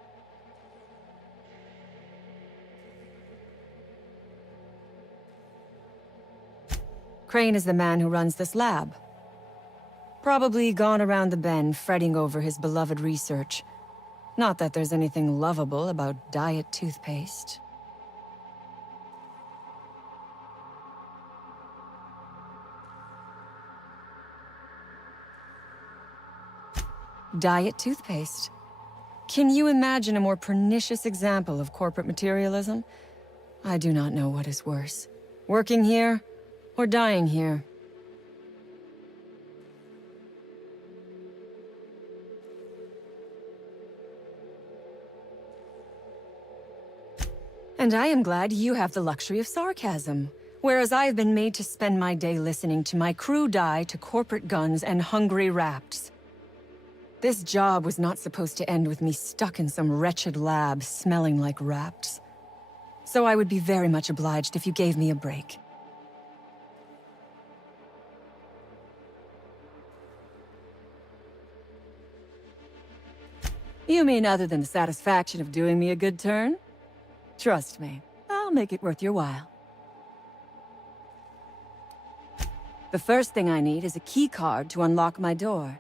Crane is the man who runs this lab. Probably gone around the bend fretting over his beloved research. Not that there's anything lovable about diet toothpaste. Diet toothpaste. Can you imagine a more pernicious example of corporate materialism? I do not know what is worse. Working here, or dying here. And I am glad you have the luxury of sarcasm, whereas I have been made to spend my day listening to my crew die to corporate guns and hungry rats. This job was not supposed to end with me stuck in some wretched lab smelling like rats. So I would be very much obliged if you gave me a break. You mean other than the satisfaction of doing me a good turn? Trust me, I'll make it worth your while. The first thing I need is a key card to unlock my door.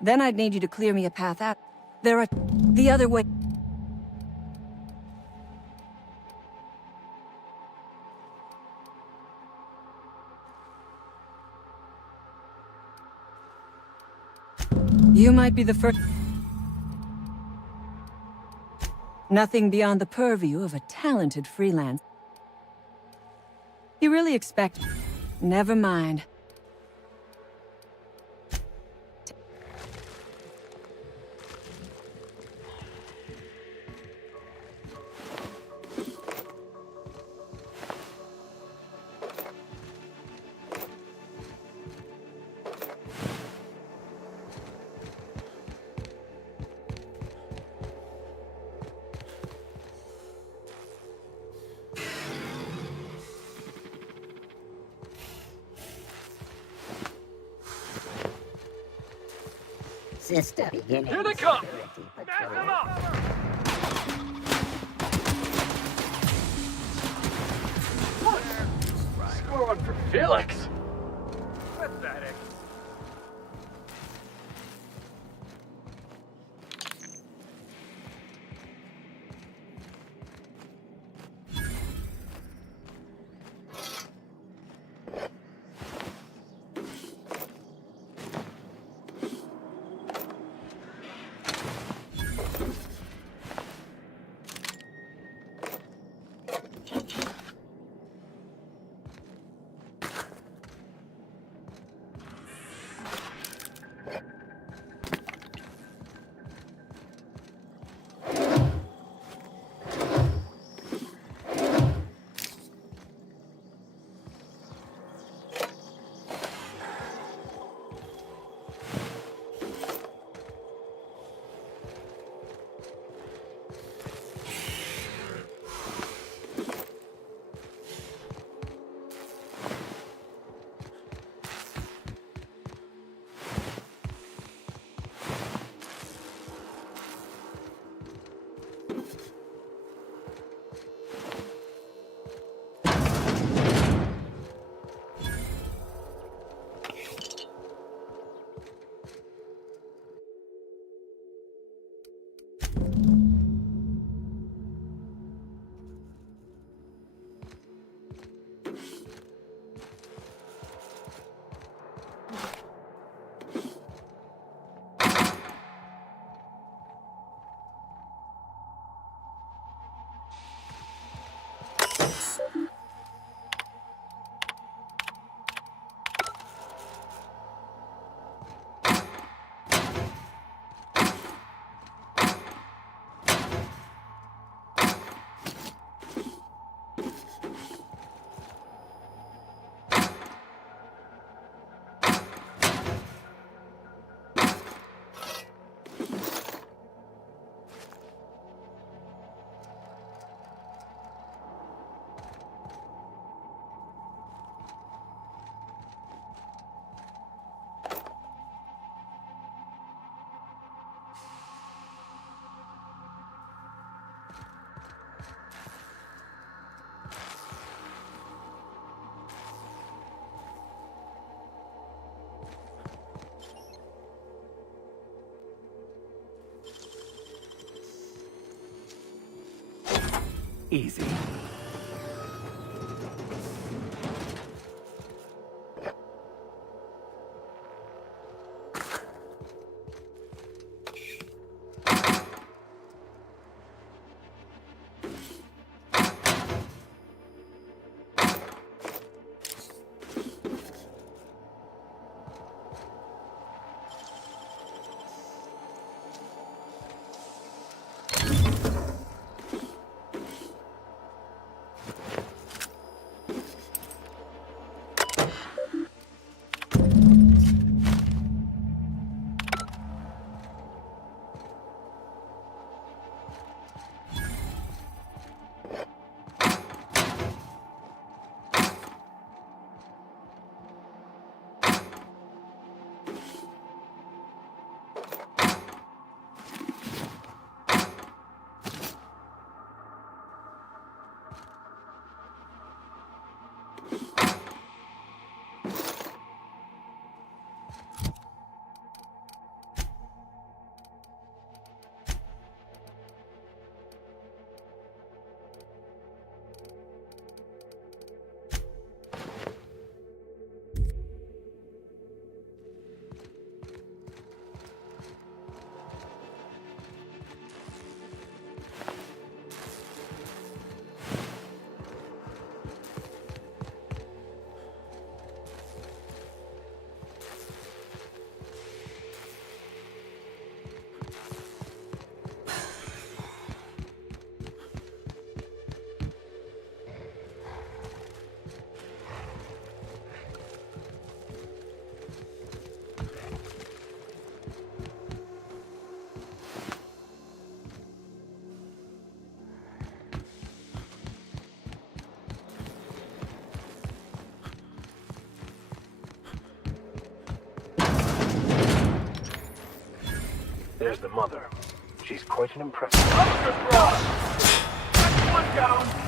Then I'd need you to clear me a path out. There are the other way. You might be the first. Nothing beyond the purview of a talented freelance. You really expect... Never mind. System beginning. Here they come! Security Smash patrol. them up! What? Score one for Felix! Pathetic. Easy. There's the mother. She's quite an impressive... One down!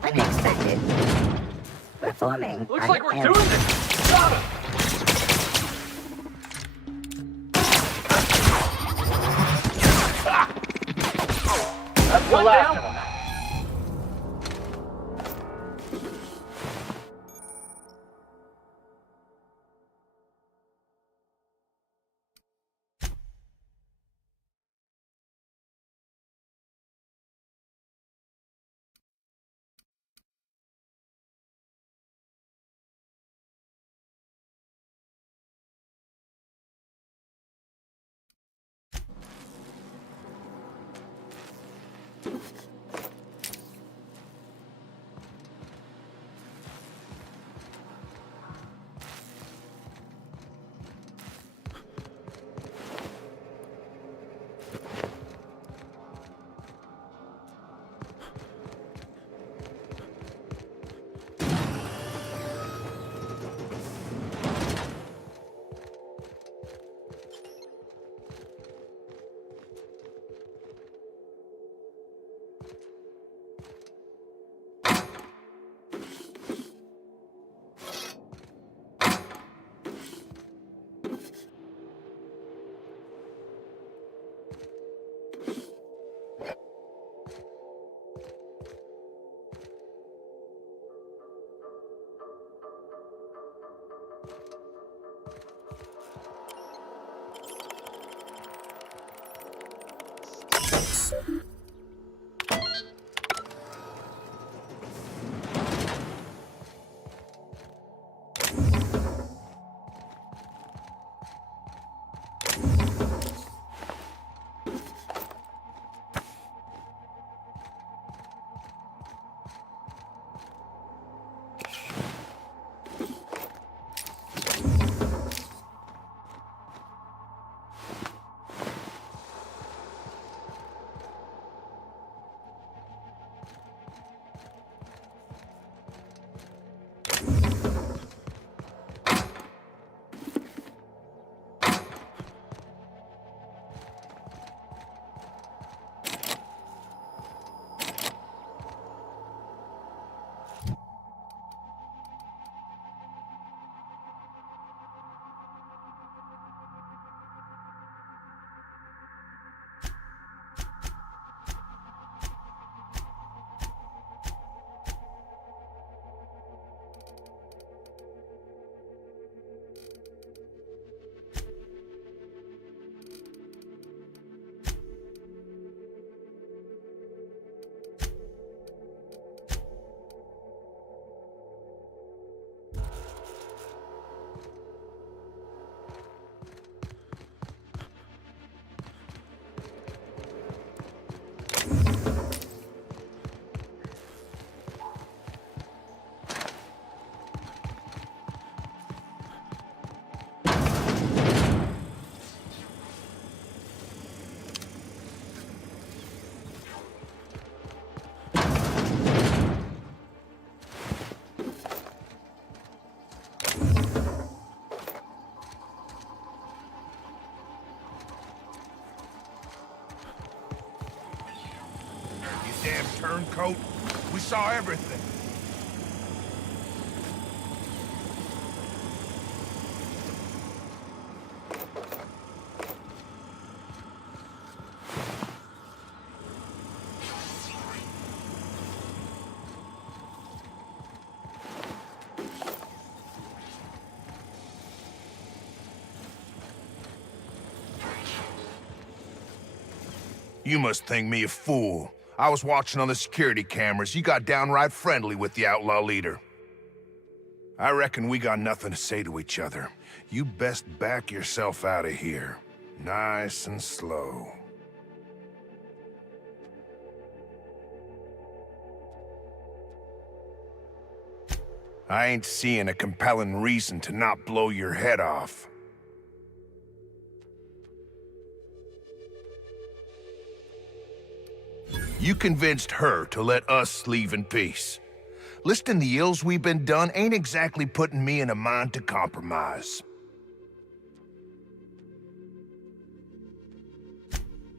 Unexpected. Performing. Looks like we're doing this! Got him! That's the last of them. damn turncoat. We saw everything. You must think me a fool. I was watching on the security cameras. You got downright friendly with the outlaw leader. I reckon we got nothing to say to each other. You best back yourself out of here. Nice and slow. I ain't seeing a compelling reason to not blow your head off. You convinced her to let us leave in peace. Listing the ills we've been done ain't exactly putting me in a mind to compromise.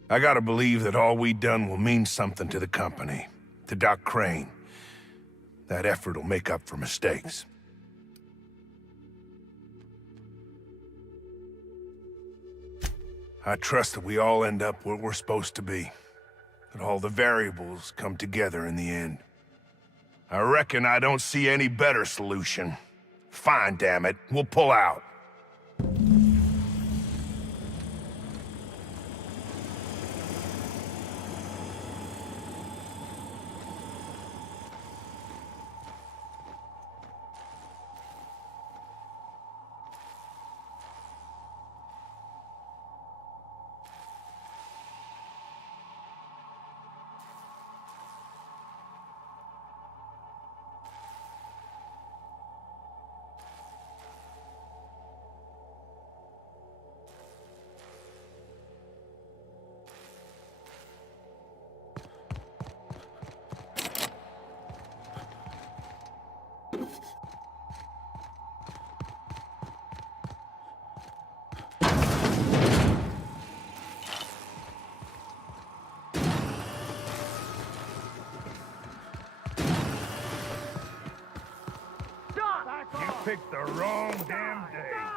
I gotta believe that all we done will mean something to the company, to Doc Crane. That effort'll make up for mistakes. I trust that we all end up where we're supposed to be. That all the variables come together in the end. I reckon I don't see any better solution. Fine, damn it. We'll pull out. You picked the wrong damn day.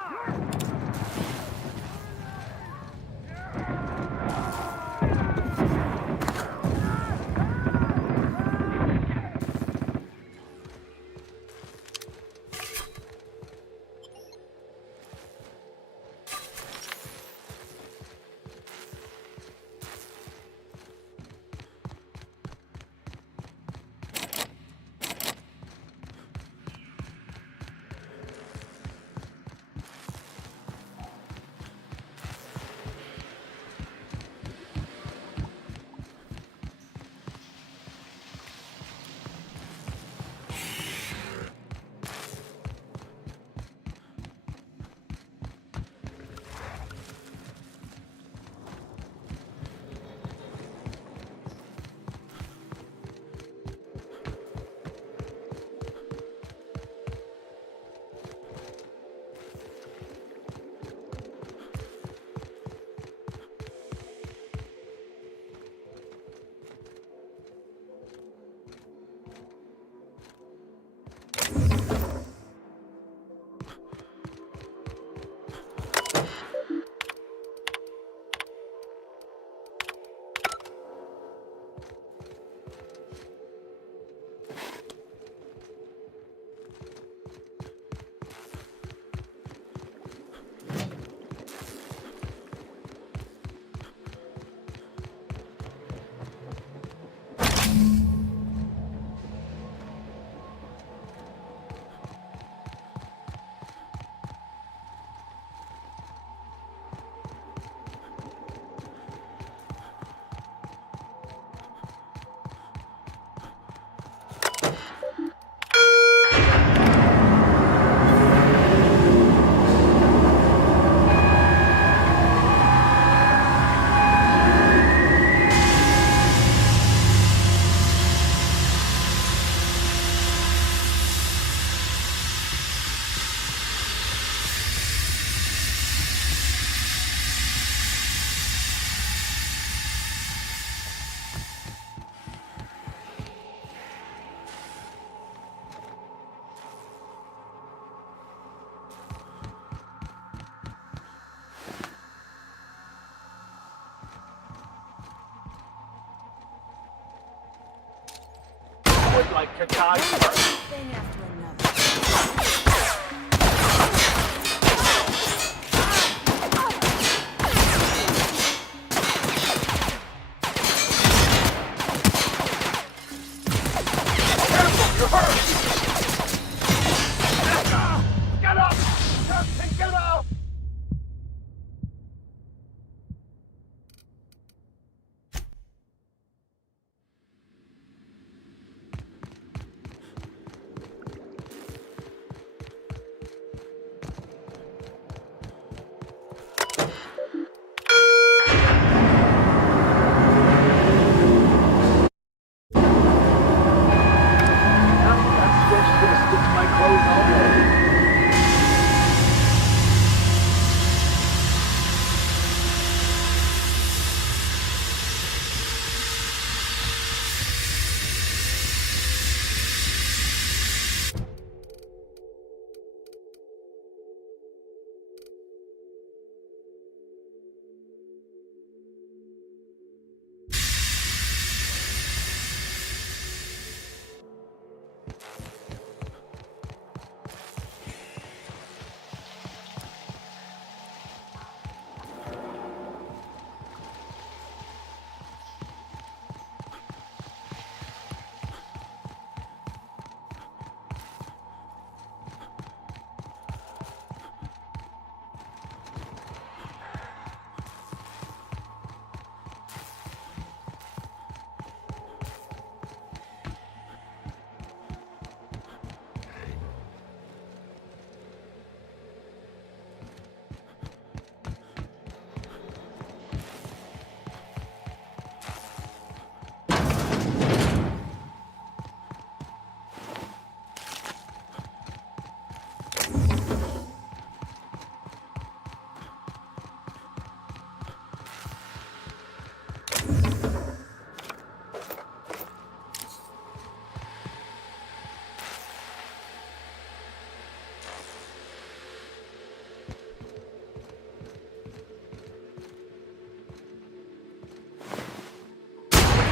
Blood like Katai. Thing after another. You're hurt! Get up! Justin, get up!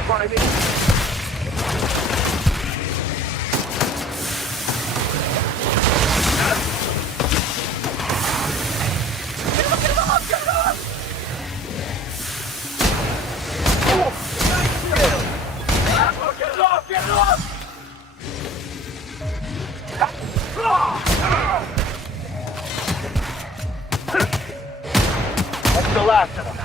Front of me. That's the last of them.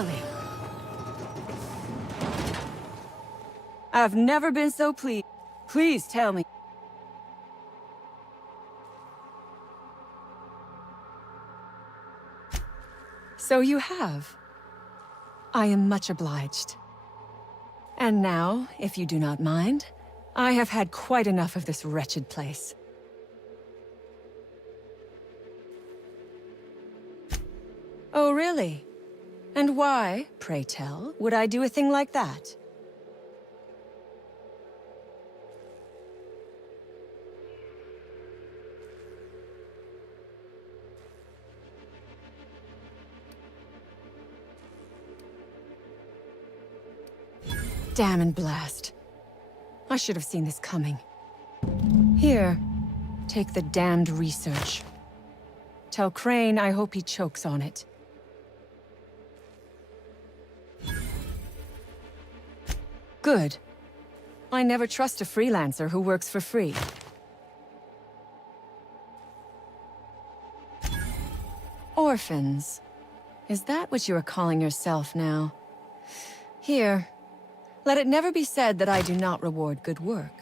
Finally! I've never been so pleased. Please tell me. So you have. I am much obliged. And now, if you do not mind, I have had quite enough of this wretched place. Oh, really? And why, pray tell, would I do a thing like that? Damn and blast. I should have seen this coming. Here, take the damned research. Tell Crane I hope he chokes on it. Good. I never trust a freelancer who works for free. Orphans. Is that what you are calling yourself now? Here. Let it never be said that I do not reward good work.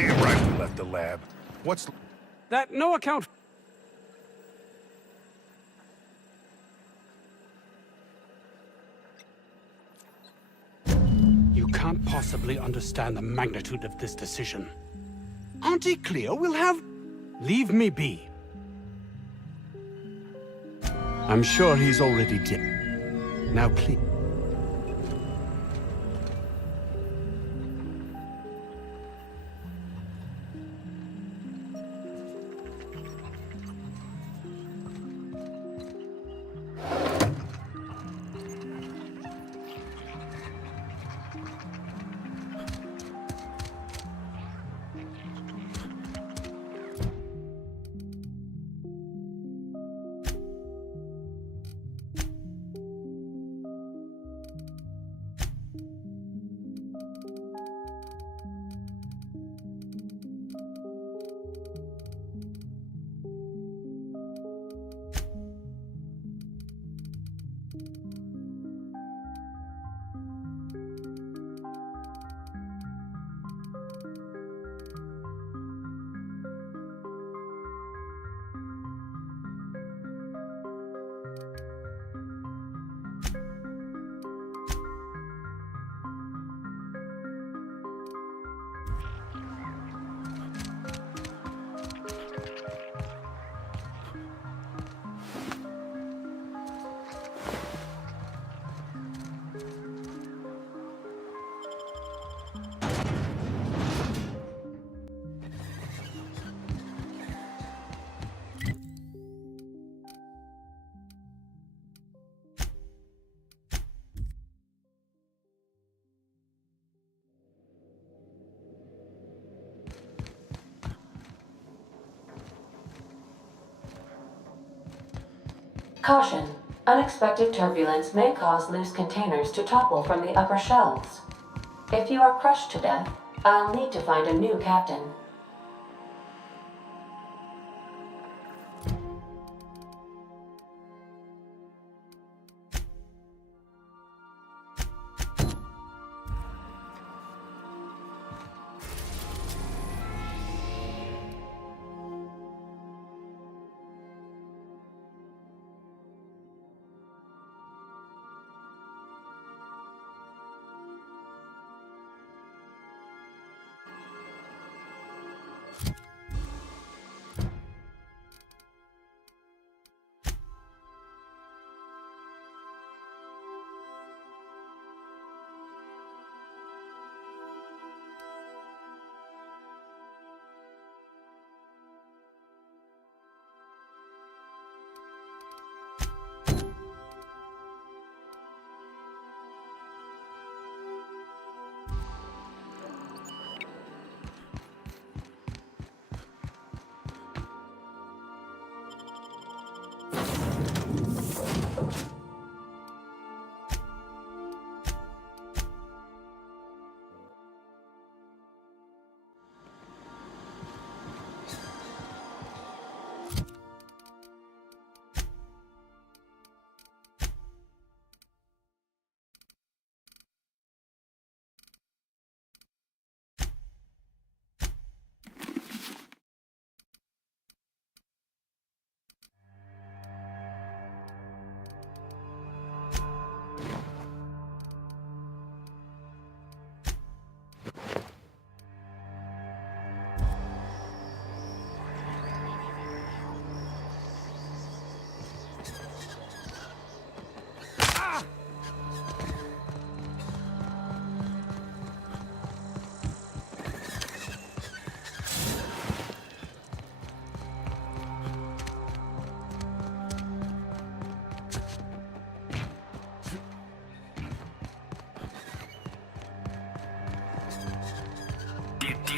Damn right we left the lab. What's... That no account... You can't possibly understand the magnitude of this decision. Auntie Cleo will have... Leave me be. I'm sure he's already dead. Now, please. Caution. Unexpected turbulence may cause loose containers to topple from the upper shelves. If you are crushed to death, I'll need to find a new captain.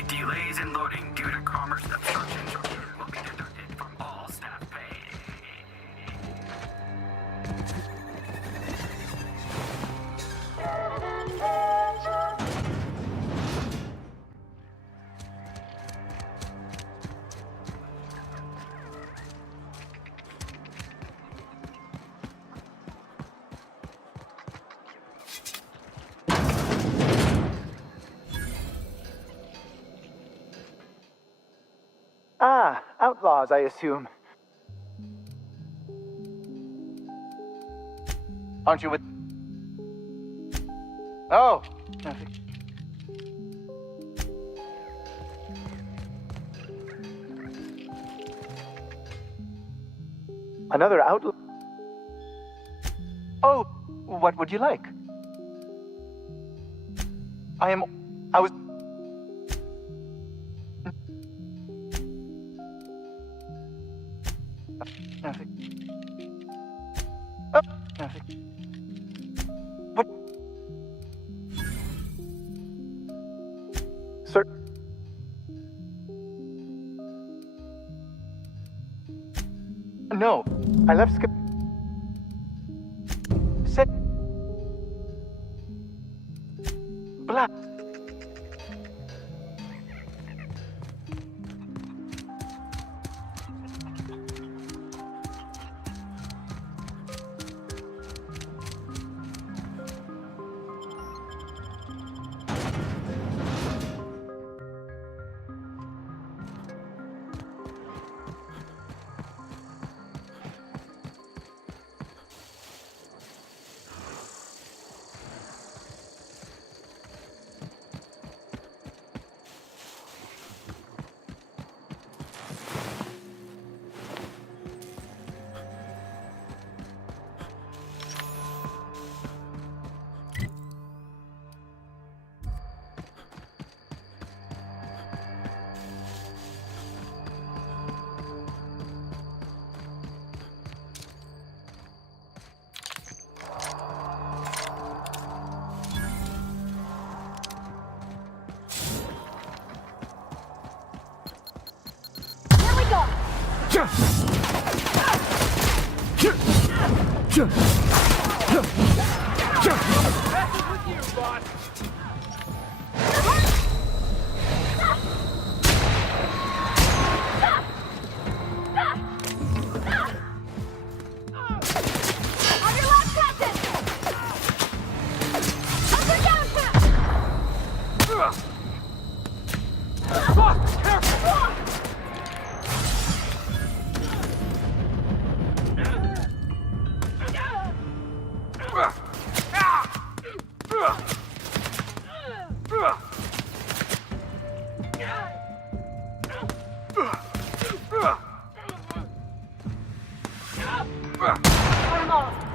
Delays in loading due to commerce obstructions will be deducted from all staff pay. Ah, outlaws, I assume. Aren't you with... Oh! Another outlaw? Oh, what would you like? I was... Nothing. Oh, nothing. What? Sir? No, I left Skip... Sit. Blah. Put him off!